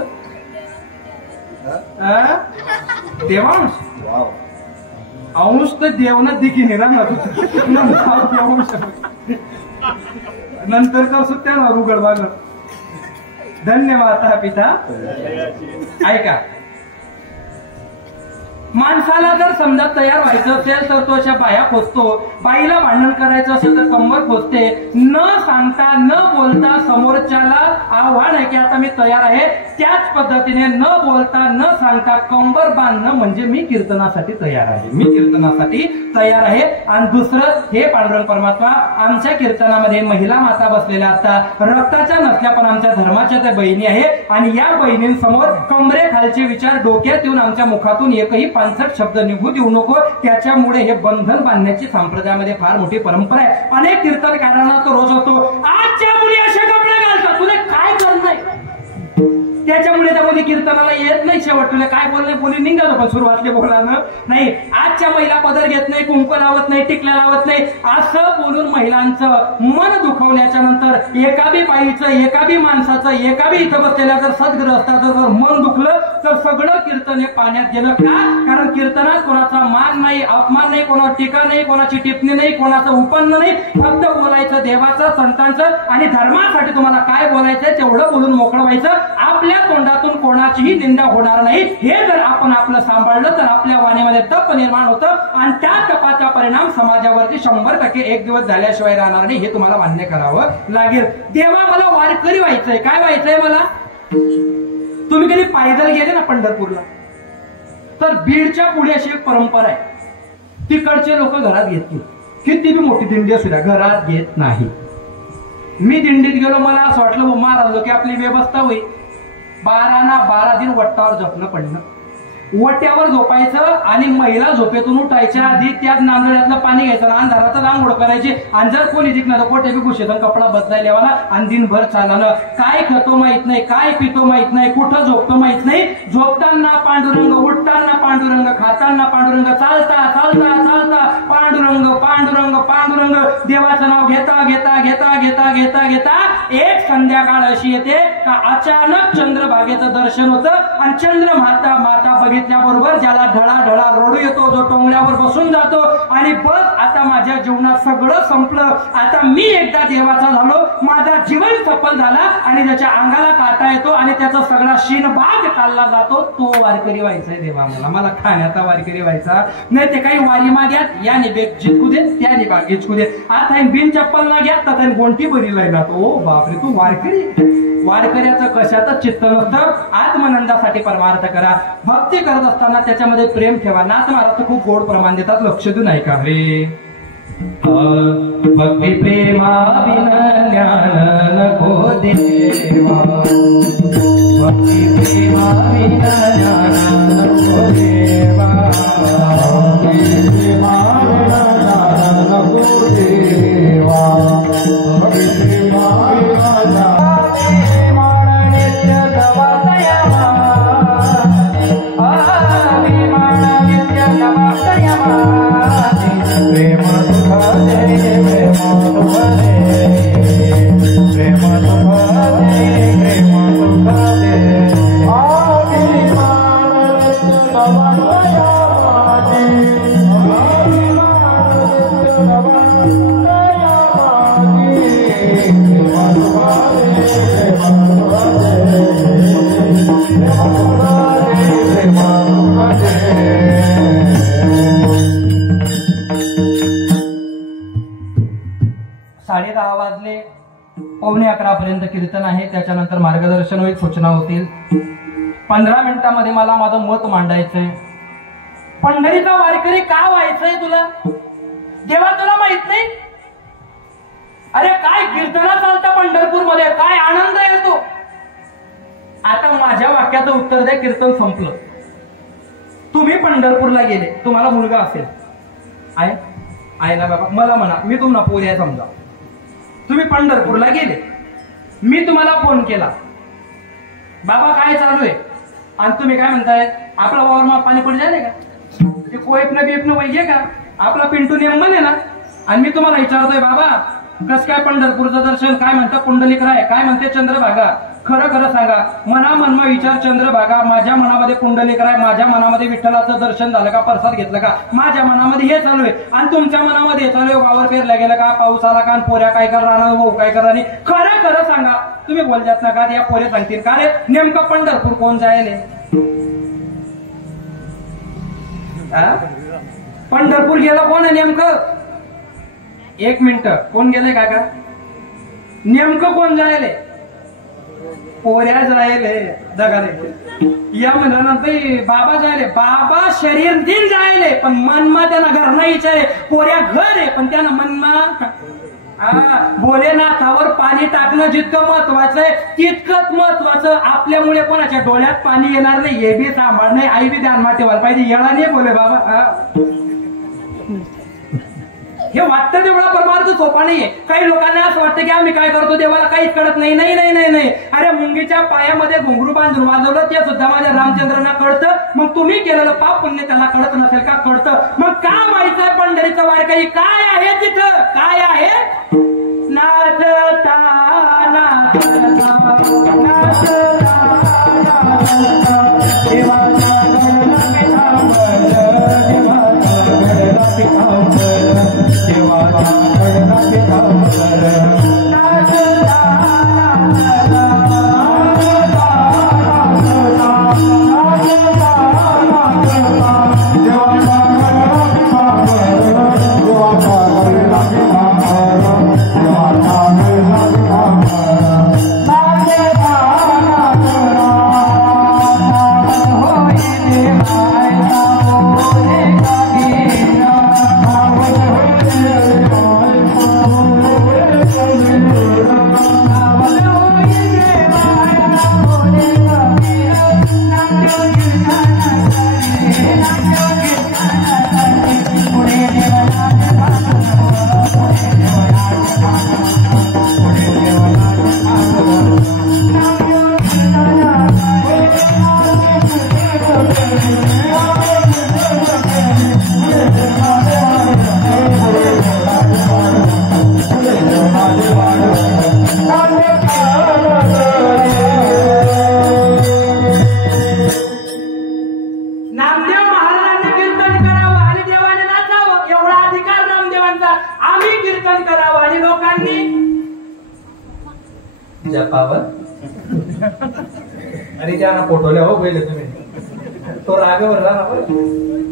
देवांश? अंश तर देवनाच देखील निघाला नंतर कर सुट्ट्या ना रुगड बाग. धन्यवाद पिता. ऐका, माणसाला जर समजा तयार व्हायचं असेल तर तो अशा बाया खोचतो. बाईला भांडण करायचं असेल तर कंबर खोचते. न सांगता न बोलता समोरच्याला आव्हान आहे की आता मी तयार आहे, त्याच पद्धतीने न बोलता न सांगता कंबर बांधणं म्हणजे मी कीर्तनासाठी तयार आहे, मी कीर्तनासाठी तयार आहे. आणि दुसरं, हे पांडुरंग परमात्मा आमच्या कीर्तनामध्ये महिला माता बसलेल्या असतात, रक्ताच्या नसल्या पण आमच्या धर्माच्या त्या बहिणी आहे आणि या बहिणींसमोर कमरे खालचे विचार डोक्यात येऊन आमच्या मुखातून एकही पानसट शब्द निघू देऊ नको. त्याच्यामुळे हे बंधन बांधण्याची संप्रदायामध्ये फार मोठी परंपरा आहे. अनेक कीर्तनकारांना तो रोज होतो, आजच्या मुली असे कपडे घालतात, तुला काय करणं. त्याच्यामुळे त्या मुली कीर्तनाला येत नाही. शेवट तुला काय बोलणे बोली निघालो, पण सुरुवातले बोलानं नाही. आजच्या महिला पदर घेत नाही, कुंकू लावत नाही, टिकल्या लावत नाही, असं बोलून महिलांचं मन दुखवल्याच्या नंतर एका बी बाईचं, एका बी माणसाचं, एका बी इथं बसलेल्या जर सद्ग्रस्ताचं जर मन दुखलं तर सगळं कीर्तन हे पाण्यात गेलं. का? कारण कीर्तनात कोणाचा मान नाही, अपमान नाही, कोणावर टीका नाही, कोणाची टिप्पणी नाही, कोणाचं उपन्न नाही. फक्त बोलायचं देवाचं, संतांचं आणि धर्मासाठी तुम्हाला काय बोलायचंय तेवढं बोलून मोकळं व्हायचं. आपल्या तोंडातून कोणाचीही निंदा होणार नाही. हे जर आपण आपलं सांभाळलं तर आपल्या वाणीमध्ये तप निर्माण होतं आणि त्या तपाचा परिणाम समाजावरती 100% एक दिवस झाल्याशिवाय राहणार नाही. हे तुम्हाला मान्य करावं लागेल. देवा मला वारकरी व्हायचंय. काय व्हायचंय मला? तुम्ही कधी पायदल गेले ना पंढरपूरला, तर बीडच्या पुढे अशी एक परंपरा आहे, तिकडचे लोक घरात घेत नाही. किती बी मोठी दिंडी असू द्या, घरात घेत नाही. मी दिंडीत गेलो, मला असं वाटलं महाराज की आपली व्यवस्था होईल. 12 ना 12 दिन वट्टावर झोपणं पडणं. वट्यावर झोपायचं आणि महिला झोपेतून उठायच्या आधी त्यात नांदण्यातलं पाणी घ्यायचं, अंधाराचं आंघोळ करायची आणि जर कोणी जिंकणार कोठे बी घुशीचा कपडा बदलायला यावा आणि दिनभर चाललं. काय खातो माहित नाही, काय पितो माहित नाही, कुठं झोपतो माहित नाही. झोपताना पांडुरंग, उठताना पांडुरंग, खाताना पांडुरंग, चालता चालता चालता पांडुरंग पांडुरंग पांडुरंग. देवाचं नाव घेता घेता घेता घेता घेता घेता एक संध्याकाळ अशी येते का अचानक चंद्रभागेचं दर्शन होतं आणि चंद्र माता बघितल्याबरोबर ज्याला ढळा ढळा रडू येतो, जो टोंगल्यावर बसून जातो आणि बस आता माझ्या जीवनात सगळं संपलं, आता मी एकदा देवाचा झालो, माझा जीवन सफल झाला आणि ज्याच्या अंगाला काटा येतो आणि त्याचा सगळा शीनभाग चालला जातो, तो वारकरी व्हायचाय देवा. मला खाण्याचा वारकरी व्हायचा नाही. ते काही वारी माग्यात याने बेग जितकू देत, त्याने बाग जितकू देत. आता बिन चप्पल ना घ्या तर गोंटी बरी लागला. ओ बापरे, तू वारकरी. वारकऱ्याचं कशाचं चित्त नसतं. आत्मनंदासाठी परमार्थ करा. भक्ती करत असताना त्याच्यामध्ये प्रेम ठेवा. नाथ महाराज खूप गोड प्रमाण देतात, लक्ष देऊ नाही का रे. भक्ती प्रेमा विना ज्ञान नको देवा, भक्ती प्रेमा विना ज्ञान नको देवा, भक्ती प्रेमा विना ज्ञान नको देवा, भक्ती प्रेमा विना ज्ञान पावणे 11 पर्यंत कीर्तन आहे. त्याच्यानंतर मार्गदर्शन होईल, सूचना होतील. 15 मिनिटांमध्ये मला माझं मत मांडायचंय. पंढरीचा वारकरी का व्हायचंय तुला? देवा तुला माहित नाही? अरे काय कीर्तना चालतं पंढरपूर मध्ये, काय आनंद येतो. आता माझ्या वाक्याचं उत्तर द्या. कीर्तन संपलं, तुम्ही पंढरपूरला गेले, तुम्हाला मुलगा असेल, आहे ना बाबा, मला म्हणा, मी तुम्हाला पोरी आहे समजा. तुम्ही पंढरपूरला गेले, मी तुम्हाला फोन केला, बाबा काय चालू आहे, आणि तुम्ही काय म्हणताय, आपला वावरमा पाणी पड जाय का, ते कोयपनं बिपनं वैगे का, आपला पिंटू नेमन आहे ना. आणि मी तुम्हाला विचारतोय, बाबा कस काय पंढरपूरचं दर्शन, काय म्हणतं पुंडलिकराय, काय म्हणते चंद्रभागा, खरं खरं सांगा. मना मनमा विचार चंद्रभागा, माझ्या मनामध्ये पुंडलिकराय, माझ्या मनामध्ये विठ्ठलाचं दर्शन झालं का, प्रसाद घेतलं का, माझ्या मनामध्ये हे चालू आहे. आणि तुमच्या मनामध्ये हे चालू आहे, वावर पेरला गेला का, पाऊस आला का, पोऱ्या काय करणार, भाऊ काय करणार. खरं खरं सांगा. तुम्ही बोलतात ना का, या पोरे सांगतील का रे नेमकं पंढरपूर कोण जायले, पंढरपूर गेलं कोण आहे नेमकं, 1 मिनिट, कोण गेले काका, नेमकं कोण जायले, पोऱ्या जायले दगाले. या म्हणल्यानंतर बाबा जायले, बाबा शरीर दिन जायले पण मनमा त्यांना घर नाही विचारे, पोऱ्या घर आहे पण त्यांना मनमा भोलेनाथावर पाणी टाकणं जितकं महत्वाचं आहे तितकंच महत्वाचं आपल्यामुळे कोणाच्या डोळ्यात पाणी येणार नाही हे बी सांभाळ नाही आई बी ध्यान ठेवायला पाहिजे. येणार नाही बोले बाबा हे वाटतं तेवढा परमार्थ सोपा नाहीये. काही लोकांना असं वाटतं की आम्ही काय करतो देवाला काहीच कळत नाही. नाही नाही नाही नाही अरे मुंगीच्या पायामध्ये घुंगरू बांधून वाजवलं ते सुद्धा माझ्या रामचंद्रांना कळतं. मग तुम्ही केलेलं पाप पुण्य त्याला कळत नसेल का? कळतं. मग का व्हायचं पंढरीचं वारकरी? काय आहे तिथं? काय आहे? नाचता नाचता आणि त्यांना पोटवल्या हो पहिले तुम्ही तो रागावर राहा.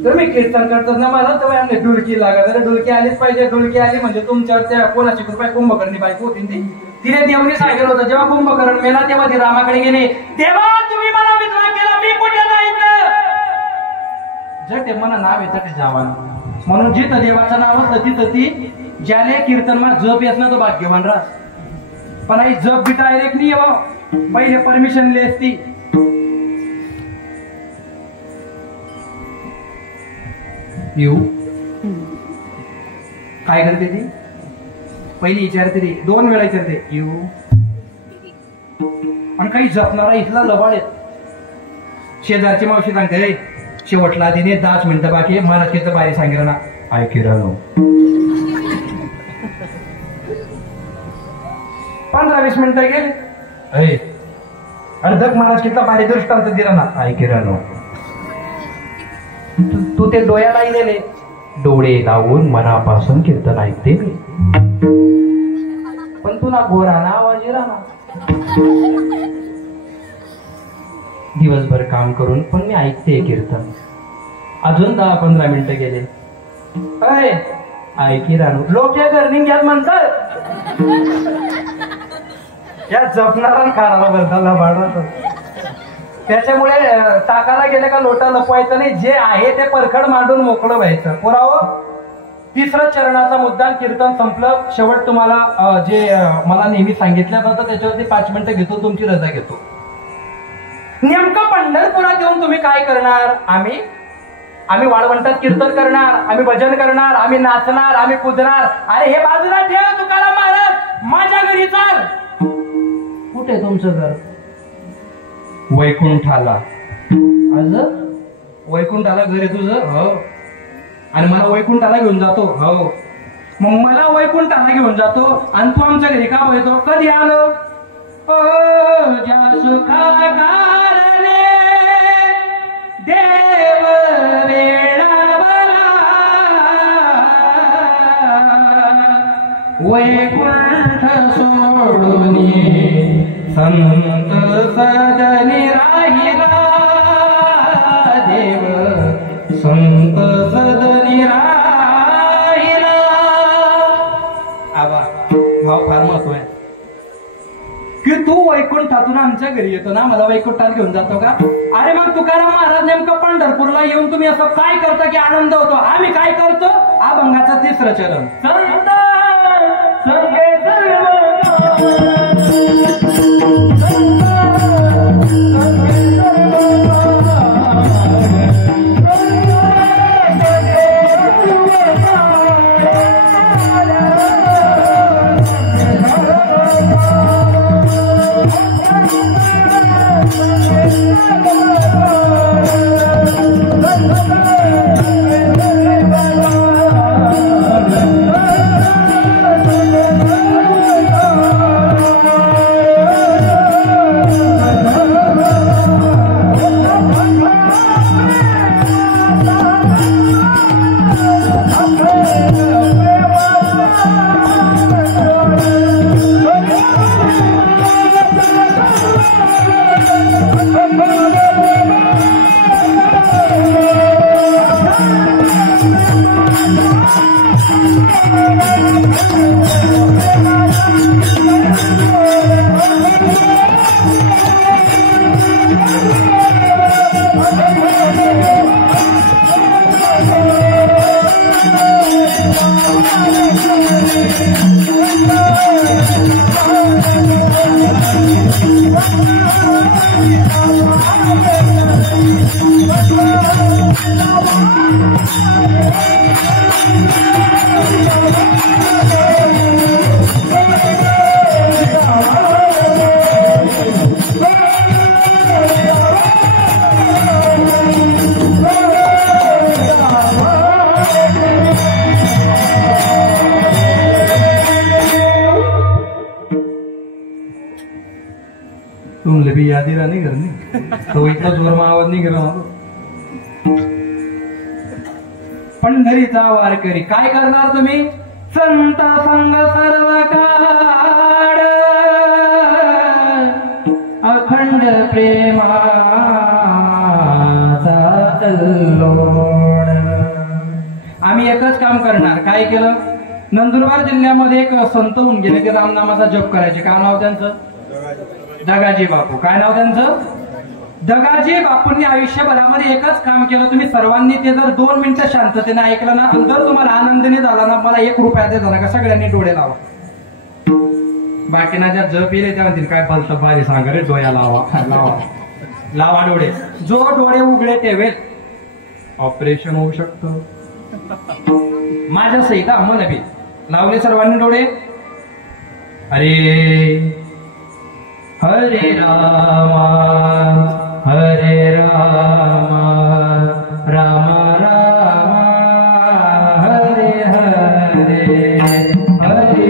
तर मी कीर्तन करतो ना मला तर आमने डुलकी लागत. अरे डुलकी आलीच पाहिजे. डुलकी आली म्हणजे तुमच्यावर त्या कोणाची कृपा कुंभकर्णी बायको होती ती. तिने देवनी सांगितलं होतं जेव्हा कुंभकर्ण मेला तेव्हा ती रामाकडे गेली. तेव्हा तुम्ही मला विचार केला मी कुठे जायचं? जटे मला नाव येतं ते जावा. म्हणून जिथं देवाचं नाव असतं तिथं ती ज्याले कीर्तन मा जप येत ना तो भाग्यवान राह. पण आई जप बी डायरेक्ट नाही येवा पहिले परमिशन लिहिस ती. येऊ काय करते ती? पहिली विचारते ती 2 वेळा विचारते येऊ. आणि काही जपणारा इथला लबाड येत. शेजारची मावशी सांगते रे शेवटला तिने 10 मिनिटं बाकी मराठीचं बारी सांगितलं ना ऐकी राहू. 15-20 मिनिटं गेले. अर्धक महाराज कितला भारी दृष्टांत दिला ना ऐकी राहू. तू ते डोळ्याला दिले डोळे लावून मनापासून कीर्तन ऐकते मी. पण तू ना गोरा ना आवाज राहणार. दिवसभर काम करून पण मी ऐकते कीर्तन. अजून 10-15 मिनिटं गेले. ऐकी राहू. लोक या गर्निंग घ्याल म्हणतात या जपणारा खाणारा बदला वाढवतो. त्याच्यामुळे टाकाला गेले का लोटा लपवायचं नाही. जे आहे ते परखड मांडून मोकळं व्हायचं. पुरावं 3रं चरणाचा मुद्दा कीर्तन संपलं. शेवट तुम्हाला जे मला नेहमी सांगितलं जातं त्याच्यावरती 5 मिनिटं घेतो तुमची रजा घेतो. नेमकं पंढरपुरात येऊन तुम्ही काय करणार? आम्ही वाळवंटात कीर्तन करणार, आम्ही भजन करणार, आम्ही नाचणार, आम्ही कुदणार. अरे हे बाजूला ठेव तुकाराम महाराज माझ्या घरी चाल. कुठे तुमचं घर? वैकुंठाला. आज वैकुंठाला घर आहे तुझं? हो. आणि मला वैकुंठाला घेऊन जातो? हो. मग मला वैकुंठाला घेऊन जातो आणि तू आमच्या घरी का येतो? कधी आलो? ज्या सुखा कारणे देव वेळावला वैकुंठ सोडून संत सदनी राहिला देव संत सदनी राहिला. आबा भाव फार महत्व आहे की तू वैकुंठातून आमच्या घरी येतो ना मला वैकुंठात घेऊन जातो का? अरे मग तुकाराम महाराज नेमकं पंढरपूरला येऊन तुम्ही असं काय करता की आनंद होतो? आम्ही काय करतो? अभंगाचं 3रं चरण संत संगे तुमले भी याद ही नहीं करनी तो इतना जोर में आवाज नहीं करा पंढरीचा वारकरी काय करणार तुम्ही संत संग सर्व काळ अखंड प्रेमाचा तल्लोळ आम्ही एकच काम करणार काय केलं नंदुरबार जिल्ह्यामध्ये एक संत होऊन गेले ते रामनामाचा जप करायचे काय नाव त्यांचं दगाजी बापू काय नाव त्यांचं दगाजी बापूंनी आयुष्यभरामध्ये एकच काम केलं तुम्ही सर्वांनी ते जर 2 मिनिटं शांततेने ऐकलं ना जर तुम्हाला आनंदने झाला ना मला 1 रुपया दे झाला का सगळ्यांनी डोळे लावा बाकीना ज्या जप येईल त्या म्हणतील काय भलतं भारी सांगा रे डोळ्या लावा लावा लावा डोळे जो डोळे उघडे तेवेळ ऑपरेशन होऊ शकतं माझ्या सहित अमन अभि लावले सर्वांनी डोळे अरे हरे रामा राम राम हरे हरे हरे हरे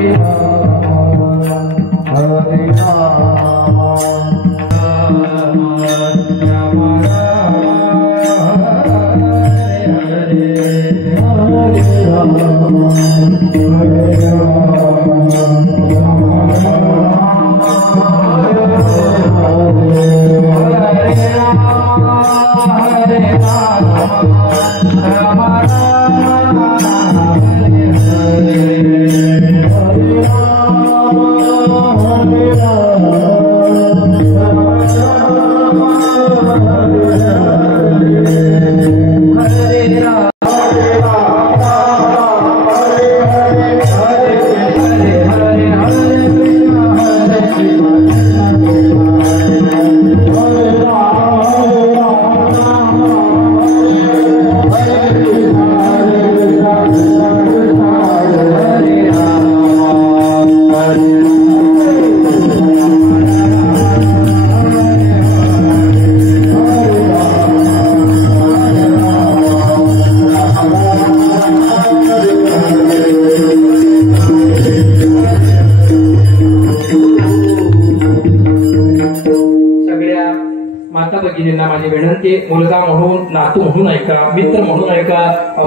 माझी विनंती मुलगा म्हणून नातू म्हणून ऐका मित्र म्हणून ऐका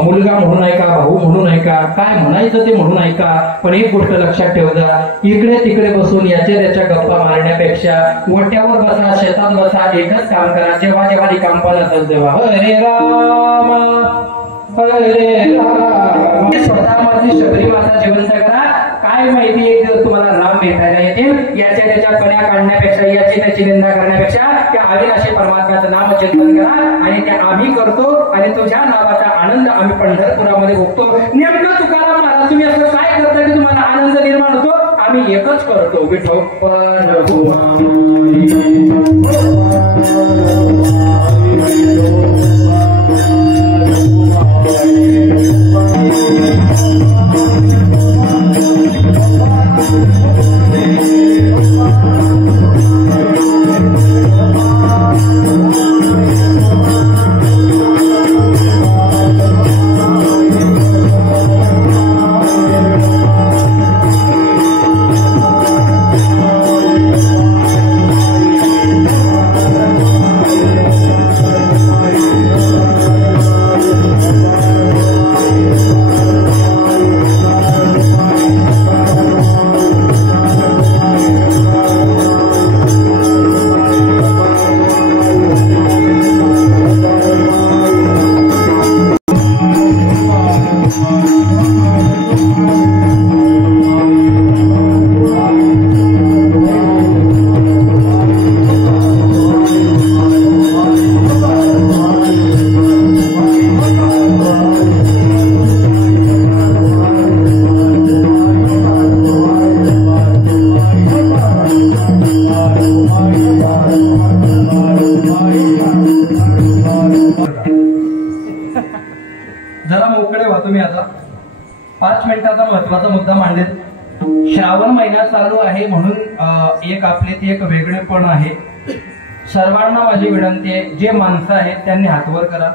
मुलगा म्हणून ऐका भाऊ म्हणून ऐका काय म्हणायचं ते म्हणून ऐका पण एक गोष्ट लक्षात ठेवजा इकडे तिकडे बसून याच्या त्याच्या गप्पा मारण्यापेक्षा गोट्यावर बसा शेतात बसा एकच काम करा जेव्हा जेव्हा रिकाम पण असेल तेव्हा हरे राम हरे राम स्वतः माझी शबरी माता जिवंत करा काय माहिती एक दिवस तुम्हाला राम भेटायला येतील याच्या त्याच्या कण्या काढण्यापेक्षा याची त्याची निंदा करण्यापेक्षा त्या अविनाशी परमात्म्याचं नाम चिंतन करा आणि ते आम्ही करतो आणि तुझ्या नावाचा आनंद आम्ही पंढरपुरामध्ये भोगतो नेमकं तुकाराम महाराज तुम्ही असं काय करता की तुम्हाला आनंद निर्माण होतो आम्ही एकच करतो विठोपन माझ्याकडे व्हा तुम्ही आता 5 मिनिटाचा महत्वाचा मुद्दा मांडेल. श्रावण महिना चालू आहे म्हणून एक आपले ते एक वेगळेपण आहे. सर्वांना माझी विनंती आहे, जे माणसं आहेत त्यांनी हातवर करा.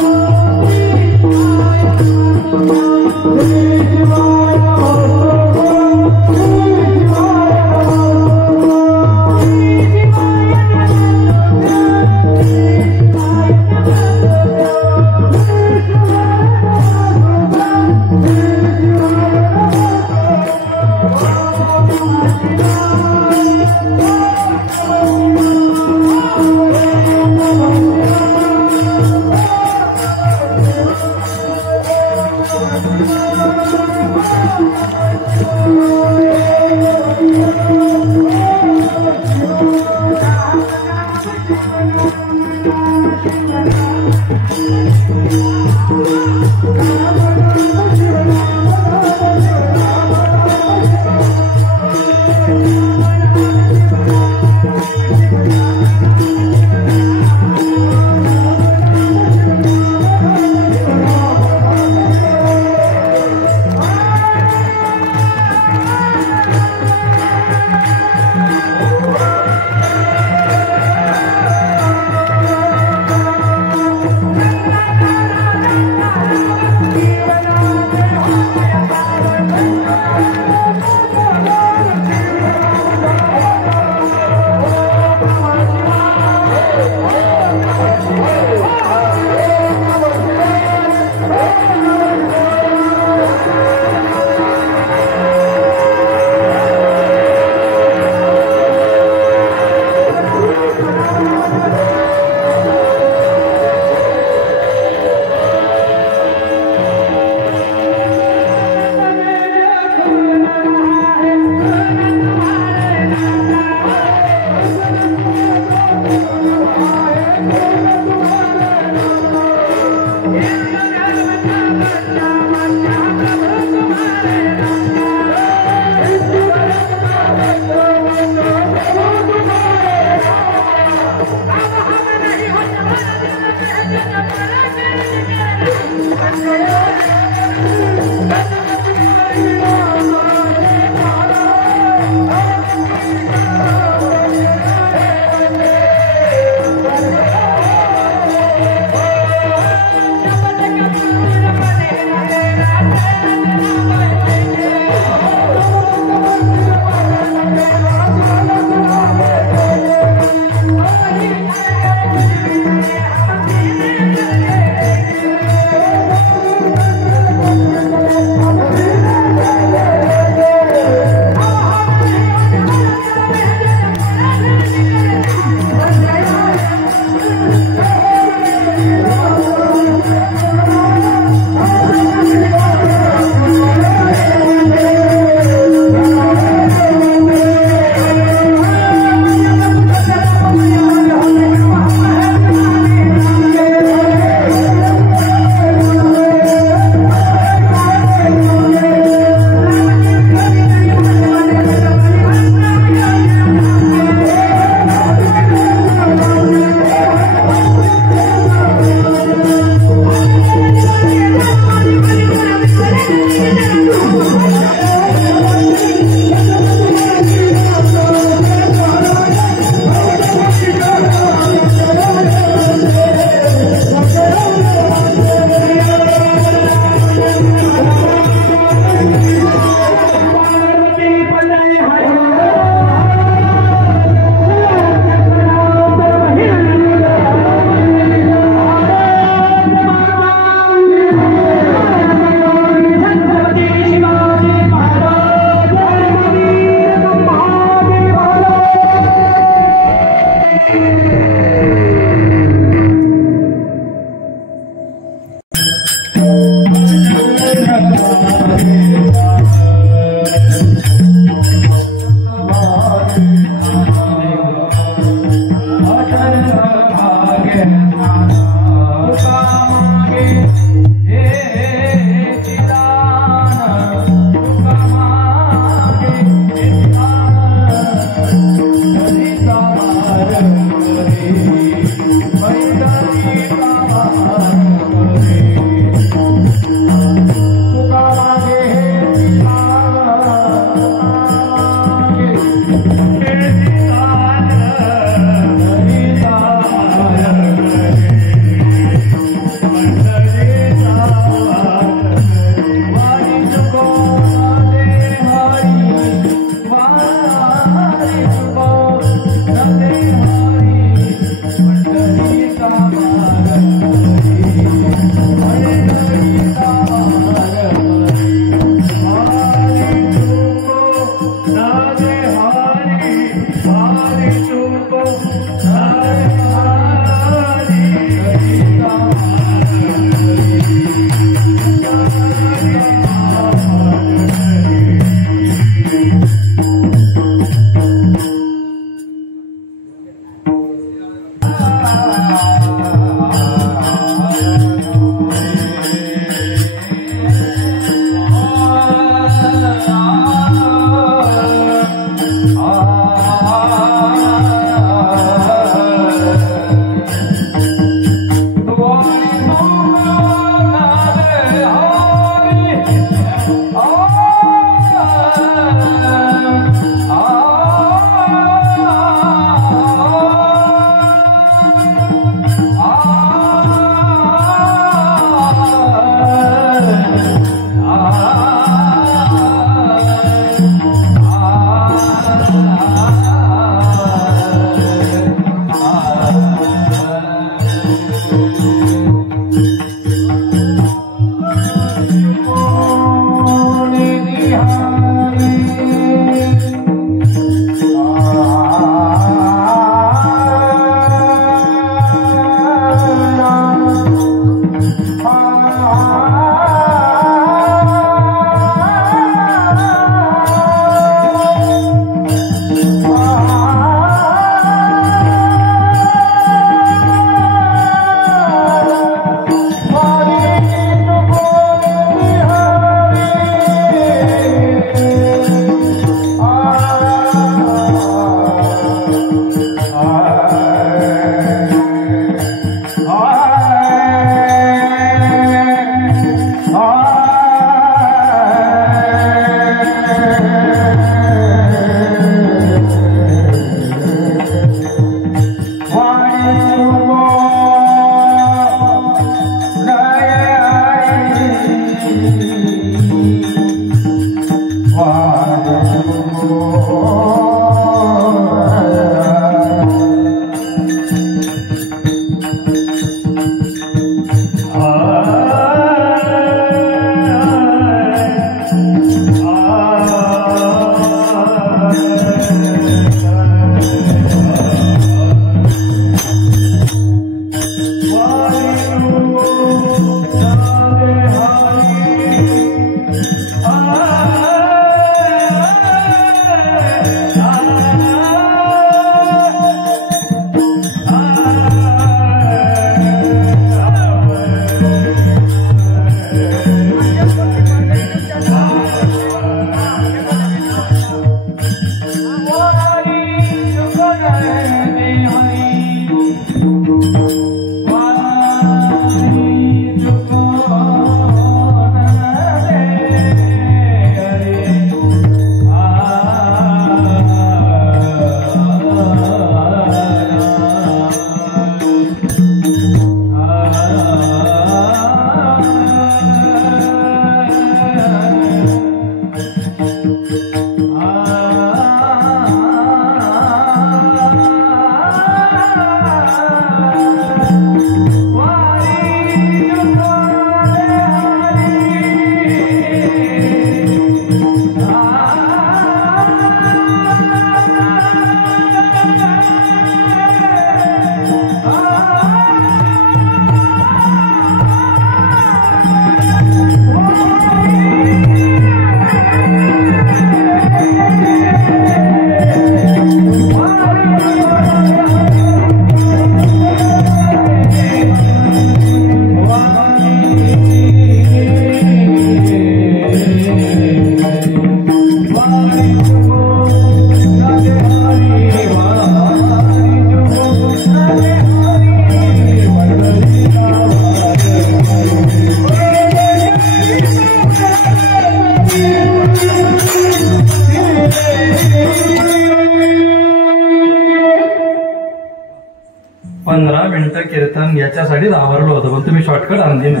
मिनिटं कीर्तन याच्यासाठीच आवरलो होतं, पण तुम्ही शॉर्टकट आणली ना.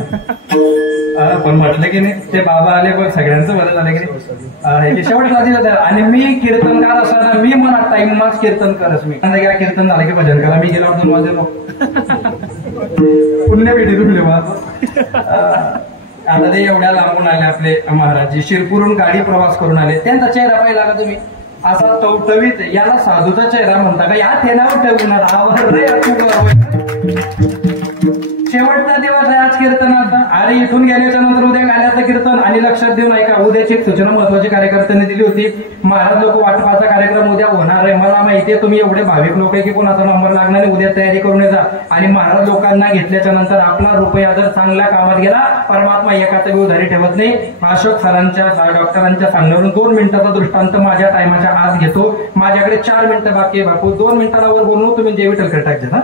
पण म्हटलं की नाही, ते बाबा आले बघ, सगळ्यांचं बरं झालं की नाही. शेवट साधी होत्या. आणि मी कीर्तनकार असताना मी मनात टाइम मार्क्स कीर्तन करस. मी कीर्तन झालं की भजन करा. मी गेला 2 वाजे पुण्यपेटी तुटले आता ते एवढ्या लांबून आले आपले महाराजजी, शिरपूरून गाडी प्रवास करून आले. त्यांचा चेहरा पाहिला का तुम्ही? असा टवटवीत. याला साधूचा चेहरा म्हणता का? या थेनावर ठेवणार आवर रे तू. शेवटचा दिवस आहे आज कीर्तनाचा. अरे इथून गेल्याच्या नंतर उद्या गाण्याचं कीर्तन. आणि लक्षात देऊन ऐका, उद्याची एक सूचना महत्वाची कार्यकर्त्यांनी दिली होती. महाराज लोक वाटपाचा कार्यक्रम उद्या होणार आहे. मला माहितीये तुम्ही एवढे भाविक लोक आहे की कोणाचा नंबर लागणार नाही. उद्या तयारी करून जा. आणि महाराज लोकांना घेतल्याच्या नंतर आपला रुपया जर चांगल्या कामात गेला, परमात्मा एकाचा बी उधारी ठेवत नाही. अशोक सरांच्या डॉक्टरांच्या सांगण्यावरून 2 मिनिटाचा दृष्टांत माझ्या टायमाच्या आज घेतो. माझ्याकडे 4 मिनिटं बाकी आहे बापू. 2 मिनिटाला वर बोलू, तुम्ही जे विठ्ठल कर टाकते ना.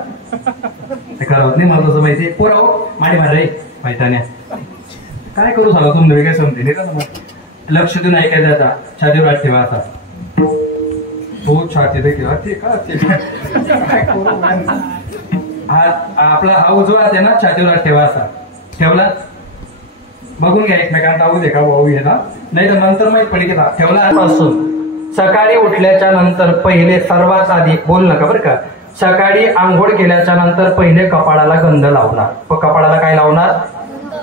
ते खरं होत नाही मला तसं माहिती. पुराव माडी मारे मैदान्या काय करू झाला तुम्ही काय समजते नाही का. लक्ष देऊन ऐकायचं. आता छातीवर हात ठेवा. आता तो छाती ठेवा. ठीक आहे आपला हा उजवा आहे ना, छातीवर हात ठेवा. असा ठेवला. बघून घ्या एकमेकांना आऊ दे का भाऊ घेता, नाही तर नंतर माहित पडे की ठेवला. पासून सकाळी उठल्याच्या नंतर पहिले सर्वात आधी बोल नका बरं का. सकाळी आंघोळ केल्याच्या नंतर पहिले कपाळाला गंध लावणार. कपाळाला काय लावणार?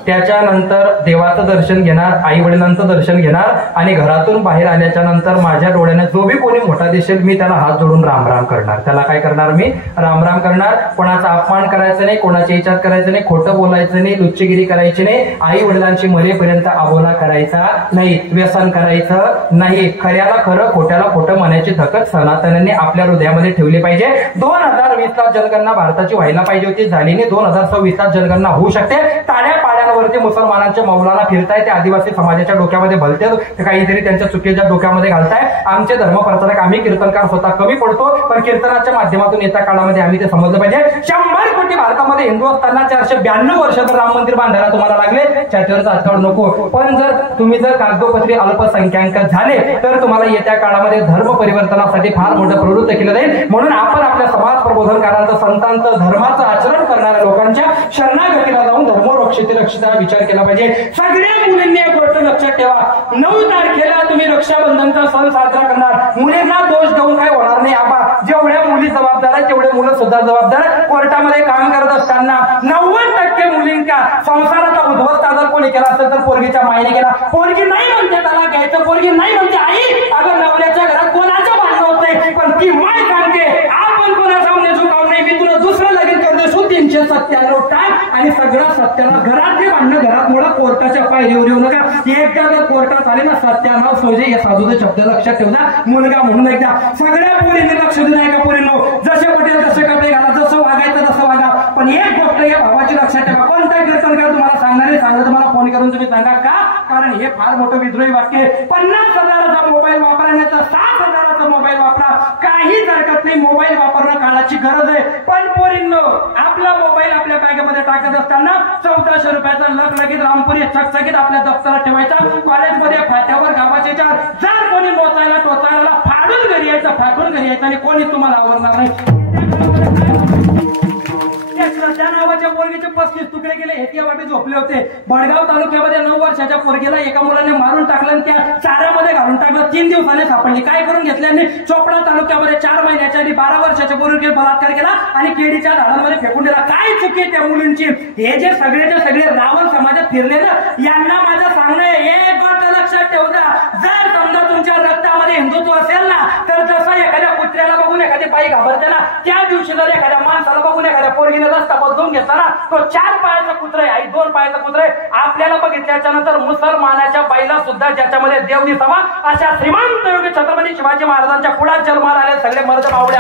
त्याच्यानंतर देवाचं दर्शन घेणार, आई वडिलांचं दर्शन घेणार. आणि घरातून बाहेर आल्याच्या नंतर माझ्या डोळ्याने जो बी कोणी मोठा दिसेल मी त्याला हात जोडून रामराम करणार. त्याला काय करणार? मी रामराम करणार. कोणाचा अपमान करायचं नाही, कोणाच्या इच्छात करायचं नाही, खोटं बोलायचं नाही, लुच्चगिरी करायची नाही, आई वडिलांची मरेपर्यंत अबोला करायचा नाही, व्यसन करायचं नाही. खऱ्याला खरं, खोट्याला खोटं म्हणायची धकत सनातनांनी आपल्या हृदयामध्ये ठेवली पाहिजे. 2020ला जनगणना भारताची व्हायला पाहिजे होती, झाली नाही. 2026ला जनगणना होऊ शकते. टाळ्या पाड्यांवरती मुसलमानांच्या मौलाना फिरताय, ते आदिवासी समाजाच्या डोक्यामध्ये भलते, काहीतरी त्यांच्या चुकीच्या डोक्यामध्ये घालताय. आमचे धर्मप्रचारक आम्ही कीर्तनकार स्वतः कमी पडतो, पण कीर्तनाच्या माध्यमातून येत्या काळामध्ये आम्ही ते समजलं पाहिजे. 100 कोटी भारतामध्ये हिंदू असताना 492 वर्ष जर राम मंदिर बांधायला तुम्हाला लागले, छातीवरचा हात काढू नको. पण जर तुम्ही कागदोपत्री अल्पसंख्याक झाले तर तुम्हाला येत्या काळामध्ये धर्म परिवर्तनासाठी फार मोठं प्रवृत्त केलं जाईल. म्हणून आपण आपल्या समाज प्रबोधनकारांचं, संतांचं, धर्माचं आचरण करणाऱ्या लोकांच्या शरणागतीला जाऊन धर्मरक्षिते रक्षिता विचार केला पाहिजे. सगळ्या मुलींनी एक गोष्ट लक्षात ठेवा, 9 तारखेला तुम्ही रक्षाबंधनचा सण साजरा करणार. मुलींना दोष देऊन काय होणार नाही. आबा जेवढ्या मुली जबाबदार आहेत तेवढे मुलं सुद्धा जबाबदार. कोर्टामध्ये काम करत असताना 90% मुलींच्या संसाराचा उद्ध्वस्त जर कोणी केला असेल तर पोरगीच्या मायने केला. पोरगी नाही म्हणते त्याला घ्यायचं, पोरगी नाही म्हणते आई. अगं नवऱ्याच्या घरात कोणाचं भांडण होत नाही, पण ती माय सांगते आपण कोणासामने झुकाव नाही, मी तुला दुसरं लगीन करते. 397 टाक आणि सगळं सत्याला घरातले भांडणं घरात मुळे कोर्टाच्या पायरीवर येऊ नका. एकदा जर कोर्टात आले ना सत्यानाव सोजे या साधूचा शब्द लक्षात ठेवला. मुलगा म्हणून एकदा सगळ्या पोरींनी लक्ष देऊ नये का पोरींनो. जसे पटेल तसे कपडे घाला, जसं वागायचं तसं वागा. पण एक गोष्ट या भावाची लक्षात ठेवा, कोणताही कीर्तनकार तुम्हाला सांगणार सांगा, तुम्हाला फोन करून तुम्ही सांगा का, कारण हे फार मोठं विद्रोही वाक्य आहे. 50,000चा मोबाईल वापरण्याचा 7,000चा मोबाईल वापरा, काहीच हरकत नाही. मोबाईल वापरणं काळाची गरज आहे. पण पोरींनो आपला मोबाईल आपल्या बॅगेमध्ये टाकत असताना 1400 रुपयाचा लगेच रामपुरी चकचकीत आपल्या दफ्तरात ठेवायचा. कॉलेजमध्ये फाट्यावर गावाचे 4 जर कोणी मोचायला टोचायला फाडून घरी यायचं, फाटून घरी यायचं आणि कोणी तुम्हाला आवडणार नाही. त्या नावाच्या पोरगीचे 35 तुकडे केले. हे वाटे झोपले होते. बडगाव तालुक्यामध्ये 9 वर्षाच्या पोरगीला एका मुलाने मारून टाकलं आणि त्या चाऱ्यामध्ये घालून टाकलं. 3 दिवसाने सापडली. काय करून घेतल्याने चोपडा तालुक्यामध्ये 4 महिन्याच्या आणि 12 वर्षाच्या पोरीवर बलात्कार केला आणि केळीच्या झाडांमध्ये फेकून दिला. काय चुकी त्या मुलींची. हे जे सगळेचे सगळे रावण समाजात फिरले ना, यांना माझं सांगणं एक गोष्ट लक्षात ठेवू द्या. जर समजा तुमच्या रक्तामध्ये हिंदुत्व असेल ना, तर जसं एखाद्या कुत्र्याला बघून एखादी बाई घाबरते ना, त्या दिवशी जर एखाद्या माणसाला बघून एखाद्या पोरगीने रस्ता बदलून घेतला ना, तो 4 पायाचा कुत्रा आहे, आई 2 पायाचा कुत्रा आहे. आपल्याला बघितल्याच्या नंतर मुसलमानाच्या बाईला सुद्धा ज्याच्यामध्ये देव दिसावा अशा श्रीमंत योगी छत्रपती शिवाजी महाराजांच्या पुढात जन्माला आले सगळे मर्द मावड्या.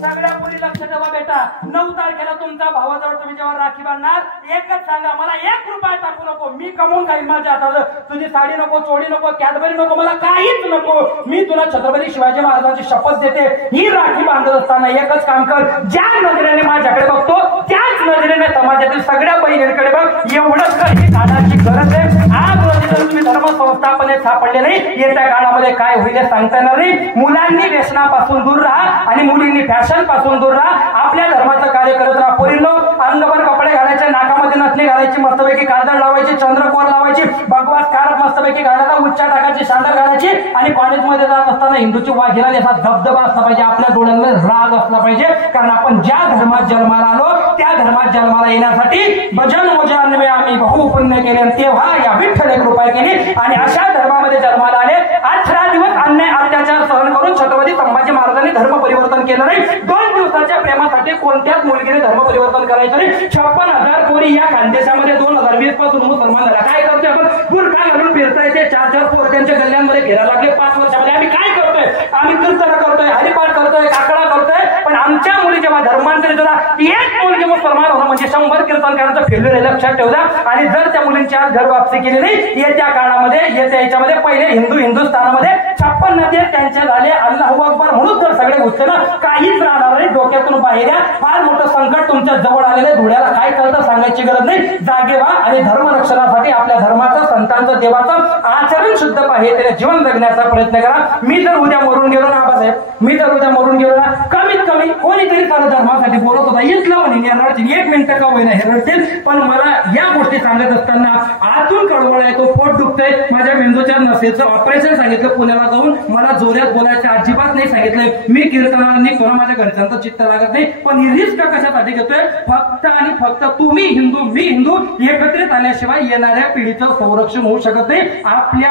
सगळ्या पोरी लक्ष ठेवा बेटा. 9 तारखेला तुमचा भावाजवळ तुम्ही जेव्हा राखी बांधणार, एकच सांगा, मला 1 रुपया टाकू नको, मी कमवून खाईल माझ्या हाताला. तुझी साडी नको, चोळी नको, कॅडबरी नको, मला काहीच नको. मी तुला छत्रपती शिवाजी महाराजांची शपथ देते. ही राखी बांधत असताना एकच काम कर, ज्या नजरेने माझ्याकडे बघतो त्याच नजरेने समाजातील सगळ्या बहिणींकडे बघ. एवढंच काही काढायची गरज आहे. आज जर तुम्ही धर्म संस्थापनेत सापडले नाही, येत्या काळामध्ये काय होईल सांगता येणार नाही. मुलांनी व्यसनापासून दूर राहा आणि मुलींनी फॅशन पासून दूर राहा. आपल्या धर्माचं कार्य करत राहा. पोरींनो, अंगभर कपडे घालायचे, नाकामध्ये नथनी घालायची, मस्तपैकी काजळ लावायची, चंद्रकोर लावायची, भगवा स्कार्फ मस्तपैकी घालायला, उच्चा टाकायची, शांडा घालायची आणि कॉलेजमध्ये जात असताना हिंदूची वाघिला असा धबधबा असला पाहिजे, आपल्या डोळ्यांमध्ये राग असला पाहिजे. कारण आपण ज्या धर्मात जन्माला आलो त्या धर्मात जन्माला येण्यासाठी भजन मोजान्वे आम्ही बहु पुण्य केले आणि तेव्हा या विठ्ठल कृपा केली आणि अशा धर्मामध्ये जन्माला आले. 18 दिवस अन्याय अत्याचार सहन करून छत्रपती संभाजी महाराजांनी धर्म परिवर्तन केलं नाही. 2 दिवसाच्या प्रेमासाठी कोणत्याच मुलगीने धर्म परिवर्तन करायचं नाही. 56,000 पोरी या खानदेशामध्ये 2020 पासून मुसलमान झाला. काय करतोय आपण? बुरखा घालून फिरता येते, 4-4 पोर त्यांच्या गल्ल्यांमध्ये घेरायला लागले. 5 वर्षामध्ये आम्ही काय करतोय? आम्ही कीर्तन करतोय, हरिपाठ करतोय, काकडा करतोय. पण आमच्या मुली जेव्हा धर्मांतरित होता, एक मुलगी मुसलमान होणं म्हणजे 100 कीर्तनकारांचं फेल्युअर आहे, लक्षात ठेवता. आणि जर त्या मुलींची आज घर वापसी केली नाही, येत्या काळामध्ये येत्या याच्यामध्ये पहिले हिंदुस्थानामध्ये 56 नद्या त्यांच्या झाले. अल्लाहू अकबर म्हणून जर सगळे घुसते ना, काहीच राहणार नाही. डोक्यातून बाहेर या. फार मोठं संकट तुमच्या जवळ आलेलं. धुळ्याला काय करतं सांगायची गरज नाही. जागे व्हा आणि धर्मरक्षणासाठी आपल्या धर्माचं, संतांचं, देवाचं आचरण शुद्ध पाहिजे, त्याने जीवन जगण्याचा प्रयत्न करा. मी जर उद्या मरून गेलो ना आबासाहेब, मी जर उद्या मरून गेलो ना, कमीत कमी कोणीतरी मला धर्मासाठी बोलत होता, इथलं म्हणे रडतील, 1 मिनिटं का होईना हे रडतील. पण मला या गोष्टी सांगत असताना आतून कळवळ आहे, तो पोट दुखतंय, माझ्या मेंदूच्या नसेचं ऑपरेशन सांगितलं पुण्याला जाऊन. मला जोऱ्यात बोलायचं अजिबात नाही सांगितलंय. मी कीर्तनाला निघतो, माझ्या घरच्यांचं चित्त लागत नाही. पण ही रिस्क कशासाठी घेतोय? फक्त आणि फक्त तुम्ही हिंदू, मी हिंदू एकत्रित आल्याशिवाय येणाऱ्या पिढीचं संरक्षण होऊ शकत नाही. आपल्या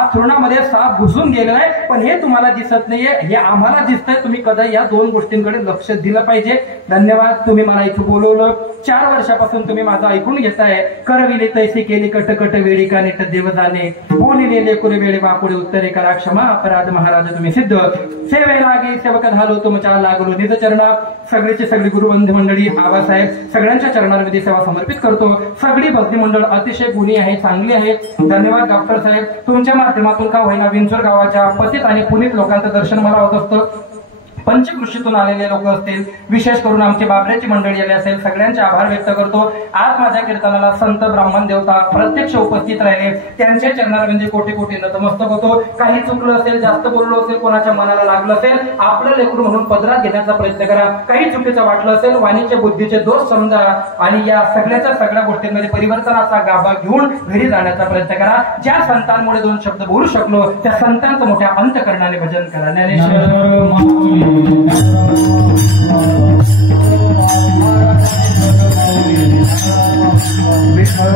आथरुणामध्ये साप घुसून गेलेला आहे, पण हे तुम्हाला दिसत नाहीये, हे आम्हाला दिसतंय. तुम्ही कदा या 2 गोष्टींकडे लक्ष दिलं पाहिजे. धन्यवाद. तुम्ही मला इथं बोलवलं. 4 वर्षापासून तुम्ही माझं ऐकून घेताय. करविले तैसे केली कटकट वेळी का नेट देवदाने, बोलिले लेकुरे वेळे बापुडे उत्तरे करा क्षमा अपराध महाराज तुम्ही सिद्ध. सेवे लागे सेवक झालो तुमच्या लागलो निज चरणा. सगळीची सगळी गुरुबंधू मंडळी, आबासाहेब सगळ्यांच्या चरणांमध्ये सेवा समर्पित करतो. सगळी भक्ती मंडळ अतिशय गुणी आहे, चांगली आहे. धन्यवाद डॉक्टर साहेब. तुमच्या माध्यमातून का होईना विंचूर गावाच्या पतित आणि पुनीत लोकांचं दर्शन मला होत असतं. पंचकृषीतून आलेले लोक असतील, विशेष करून आमची बाबऱ्याची मंडळी आली असेल, सगळ्यांचे आभार व्यक्त करतो. आज माझ्या कीर्तनाला संत ब्राह्मण देवता प्रत्यक्ष उपस्थित राहिले, त्यांच्या चरणांमध्ये कोटी कोटी नतमस्तक होतो. काही चुकलं असेल, जास्त बोललो असेल, कोणाच्या मनाला लागलं असेल, आपलं लेकरू म्हणून पदरात घेण्याचा प्रयत्न करा. काही चुकीचं वाटलं असेल, वाणीचे बुद्धीचे दोष समजा आणि या सगळ्या गोष्टींमध्ये परिवर्तनाचा गाभा घेऊन घरी जाण्याचा प्रयत्न करा. ज्या संतांमुळे 2 शब्द बोलू शकलो त्या संतांचं मोठ्या अंतःकरणाने भजन करा. ज्ञानेश्वर विठ्ठल